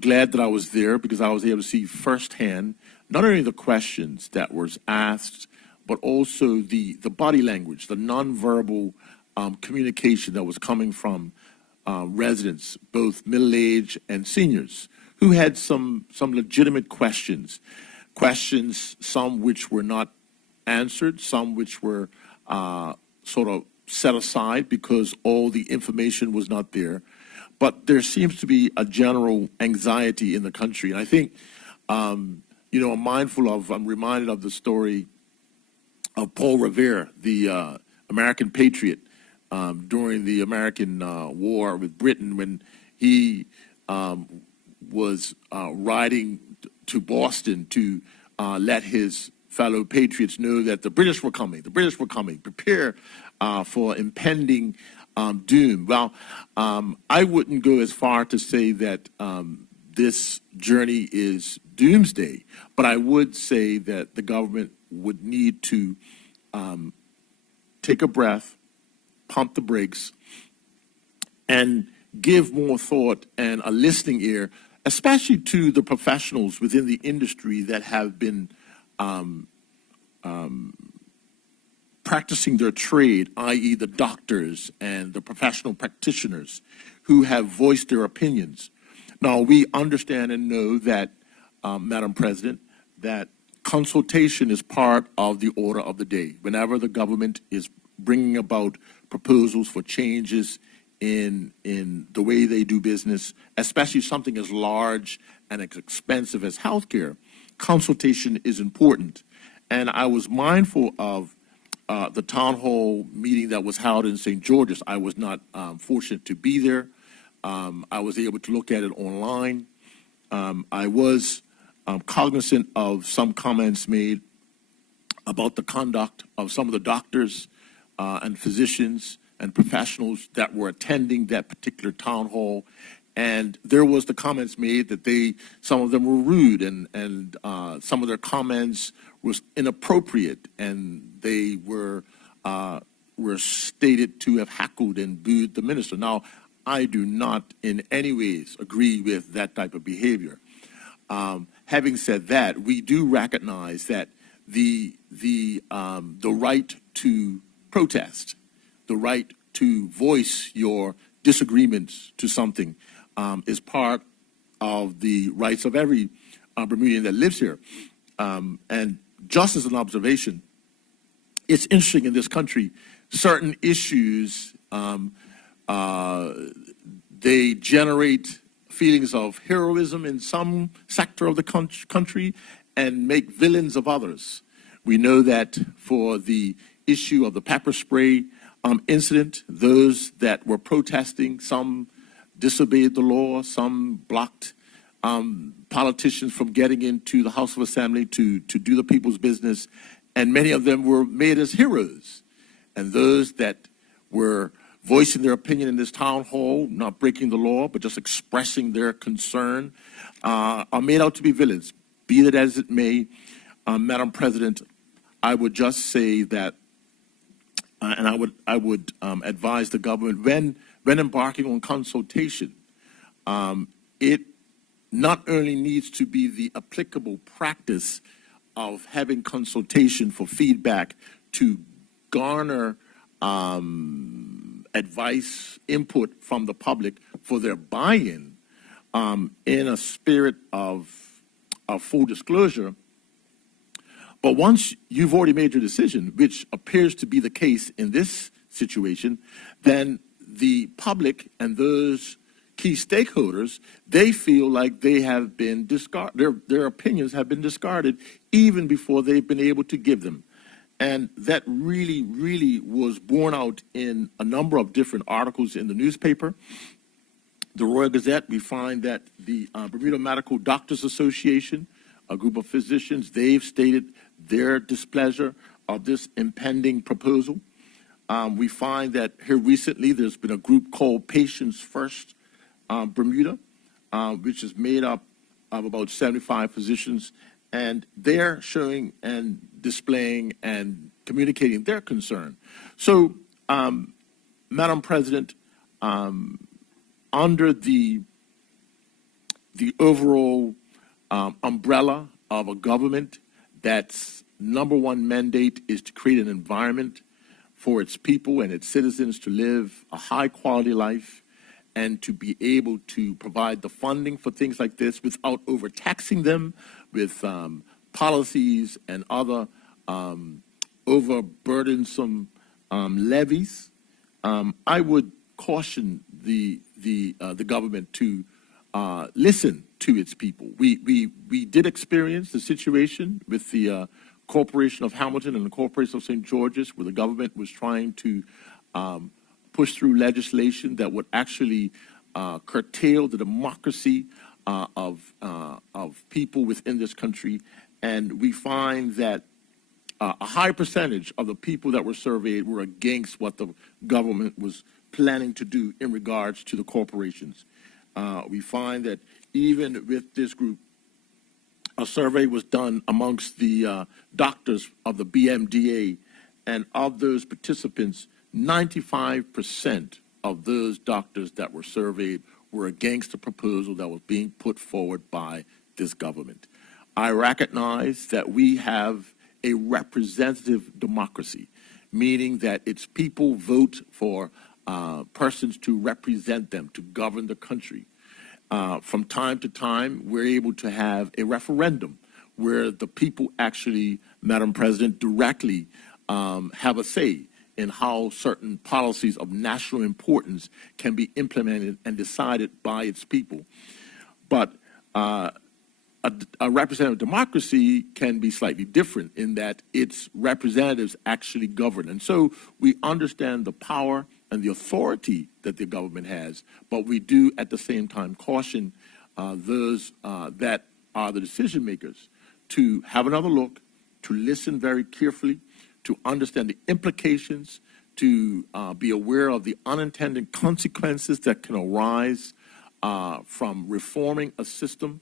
glad that I was there because I was able to see firsthand not only the questions that were asked, but also the body language, the nonverbal communication that was coming from residents, both middle-aged and seniors, who had some legitimate questions, some which were not answered, some which were sort of set aside because all the information was not there. But there seems to be a general anxiety in the country. And I think, I'm reminded of the story of Paul Revere, the American patriot, during the American war with Britain, when he was riding to Boston to let his fellow patriots know that the British were coming. The British were coming. Prepare for impending doom. Well, I wouldn't go as far to say that this journey is doomsday, but I would say that the government would need to take a breath, pump the brakes, and give more thought and a listening ear, especially to the professionals within the industry that have been practicing their trade, i.e. the doctors and the professional practitioners who have voiced their opinions. Now, we understand and know that, Madam President, that consultation is part of the order of the day. Whenever the government is bringing about proposals for changes in the way they do business, especially something as large and as expensive as healthcare, consultation is important. And I was mindful of the town hall meeting that was held in St. George's. I was not fortunate to be there. I was able to look at it online. I was cognizant of some comments made about the conduct of some of the doctors and physicians and professionals that were attending that particular town hall. And there was the comments made that some of them were rude, and some of their comments was inappropriate, and they were stated to have heckled and booed the minister. Now, I do not in any ways agree with that type of behavior. Having said that, we do recognize that the right to protest, the right to voice your disagreements to something is part of the rights of every Bermudian that lives here. And just as an observation, it's interesting in this country, certain issues, they generate feelings of heroism in some sector of the country and make villains of others. We know that for the issue of the pepper spray incident, those that were protesting, some disobeyed the law, some blocked politicians from getting into the House of Assembly to do the people's business, and many of them were made as heroes. And those that were voicing their opinion in this town hall, not breaking the law, but just expressing their concern, are made out to be villains. Be that as it may, Madam President, I would just say that, and I would advise the government when embarking on consultation, it not only needs to be the applicable practice of having consultation for feedback to garner advice, input from the public for their buy-in in a spirit of full disclosure. But once you've already made your decision, which appears to be the case in this situation, then the public and those key stakeholders, they feel like they have been discarded, their opinions have been discarded even before they've been able to give them. And that really, really was borne out in a number of different articles in the newspaper. The Royal Gazette, we find that the Bermuda Medical Doctors Association, a group of physicians, they've stated their displeasure of this impending proposal. We find that here recently there's been a group called Patients First Bermuda, which is made up of about 75 physicians, and they're showing and displaying and communicating their concern. So, Madam President, under the overall umbrella of a government that's number one mandate is to create an environment for its people and its citizens to live a high quality life and to be able to provide the funding for things like this without overtaxing them with policies and other overburdensome levies. I would caution the government to listen to its people. We did experience the situation with the Corporation of Hamilton and the Corporation of St. George's, where the government was trying to push through legislation that would actually curtail the democracy of people within this country. And we find that a high percentage of the people that were surveyed were against what the government was planning to do in regards to the corporations. We find that even with this group, a survey was done amongst the doctors of the BMDA, and of those participants, 95% of those doctors that were surveyed were against the proposal that was being put forward by this government. I recognize that we have a representative democracy, meaning that its people vote for persons to represent them, to govern the country. From time to time, we're able to have a referendum where the people actually, Madam President, directly have a say in how certain policies of national importance can be implemented and decided by its people. But a representative democracy can be slightly different in that its representatives actually govern. And so we understand the power and the authority that the government has, but we do at the same time caution those that are the decision makers to have another look, to listen very carefully, to understand the implications, to be aware of the unintended consequences that can arise from reforming a system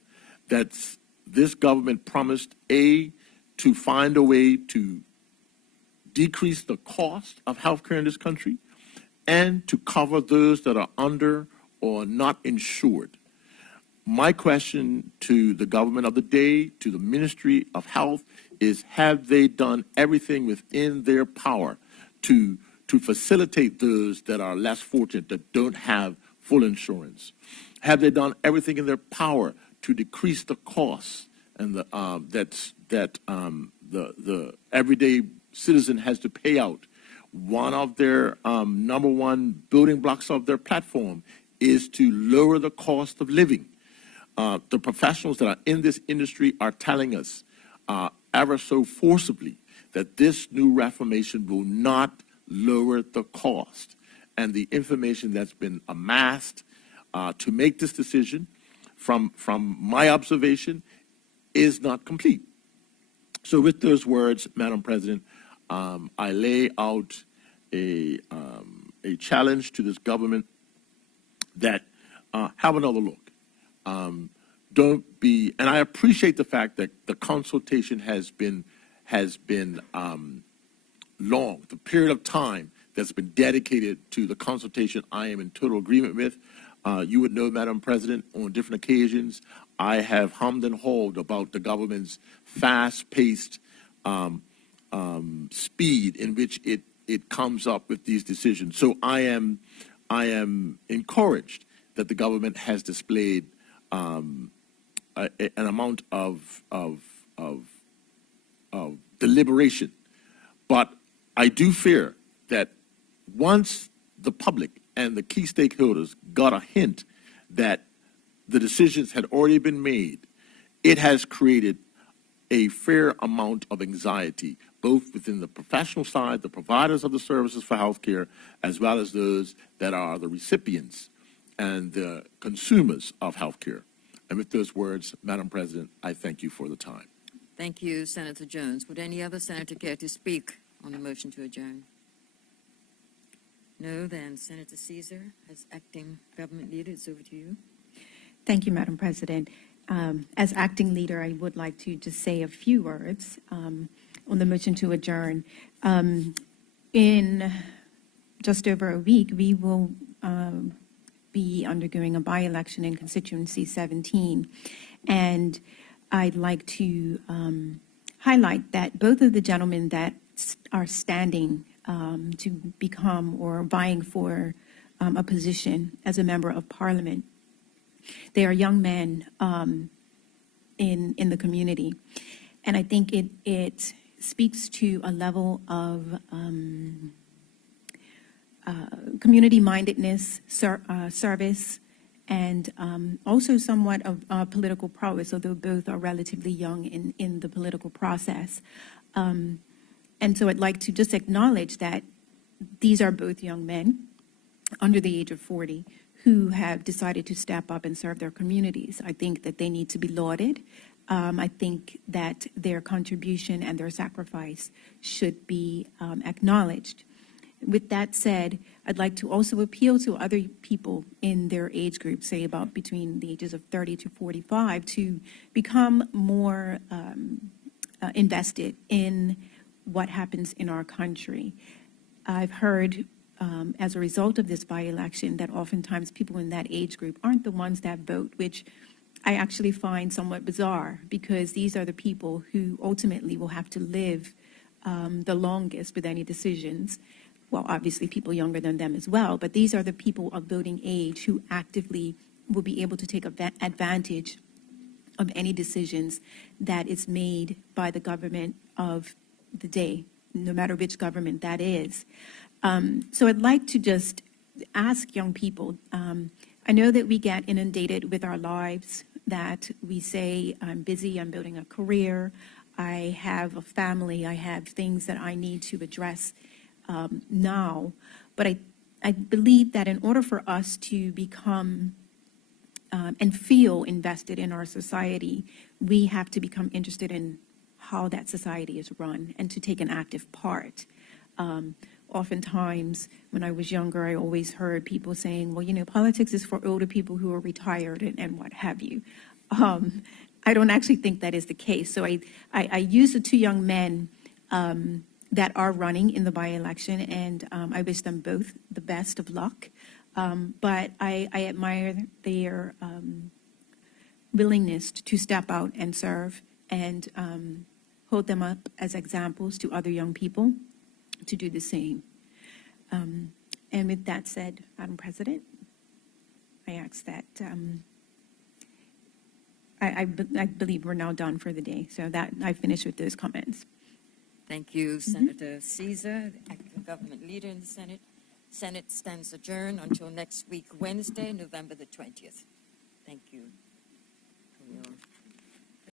that's this government promised, A, to find a way to decrease the cost of healthcare in this country, and to cover those that are under or not insured. My question to the government of the day, to the Ministry of Health, is have they done everything within their power to facilitate those that are less fortunate, that don't have full insurance? Have they done everything in their power to decrease the costs and the everyday citizen has to pay out? One of their number one building blocks of their platform is to lower the cost of living. The professionals that are in this industry are telling us ever so forcibly that this new reformation will not lower the cost. And the information that's been amassed to make this decision, from my observation, is not complete. So with those words, Madam President, I lay out a challenge to this government that have another look. Don't be, and I appreciate the fact that the consultation has been long. The period of time that's been dedicated to the consultation, I am in total agreement with. You would know, Madam President, on different occasions, I have hummed and hawed about the government's fast-paced speed in which it comes up with these decisions. So I am encouraged that the government has displayed an amount of deliberation. But I do fear that once the public and the key stakeholders got a hint that the decisions had already been made, it has created a fair amount of anxiety, both within the professional side, the providers of the services for healthcare, as well as those that are the recipients and the consumers of healthcare. And with those words, Madam President, I thank you for the time. Thank you, Senator Jones. Would any other senator care to speak on the motion to adjourn? No, then Senator Caesar, as acting government leader, it's over to you. Thank you, Madam President. As acting leader, I would like to just say a few words on the motion to adjourn. In just over a week, we will be undergoing a by-election in constituency 17. And I'd like to highlight that both of the gentlemen that are standing to become or vying for a position as a member of parliament, they are young men in the community. And I think it speaks to a level of community mindedness, service, and also somewhat of political prowess, although both are relatively young in the political process. And so I'd like to just acknowledge that these are both young men under the age of 40 who have decided to step up and serve their communities. I think that they need to be lauded. I think that their contribution and their sacrifice should be acknowledged. With that said, I'd like to also appeal to other people in their age group, say about between the ages of 30 to 45, to become more invested in what happens in our country. I've heard as a result of this by-election that oftentimes people in that age group aren't the ones that vote, which I actually find somewhat bizarre, because these are the people who ultimately will have to live the longest with any decisions. Well, obviously people younger than them as well, but these are the people of voting age who actively will be able to take advantage of any decisions that is made by the government of the day, no matter which government that is. So I'd like to just ask young people, I know that we get inundated with our lives, that we say, I'm busy, I'm building a career, I have a family, I have things that I need to address now. But I believe that in order for us to become and feel invested in our society, we have to become interested in how that society is run and to take an active part. Oftentimes, when I was younger, I always heard people saying, well, you know, politics is for older people who are retired and what have you. I don't actually think that is the case. So I use the two young men that are running in the by-election, and I wish them both the best of luck. But I admire their willingness to step out and serve, and hold them up as examples to other young people to do the same. And with that said, Madam President, I ask that I believe we're now done for the day. So that I finished with those comments. Thank you, Senator Caesar, the acting government leader in the Senate. Senate stands adjourned until next week, Wednesday, November the 20th. Thank you.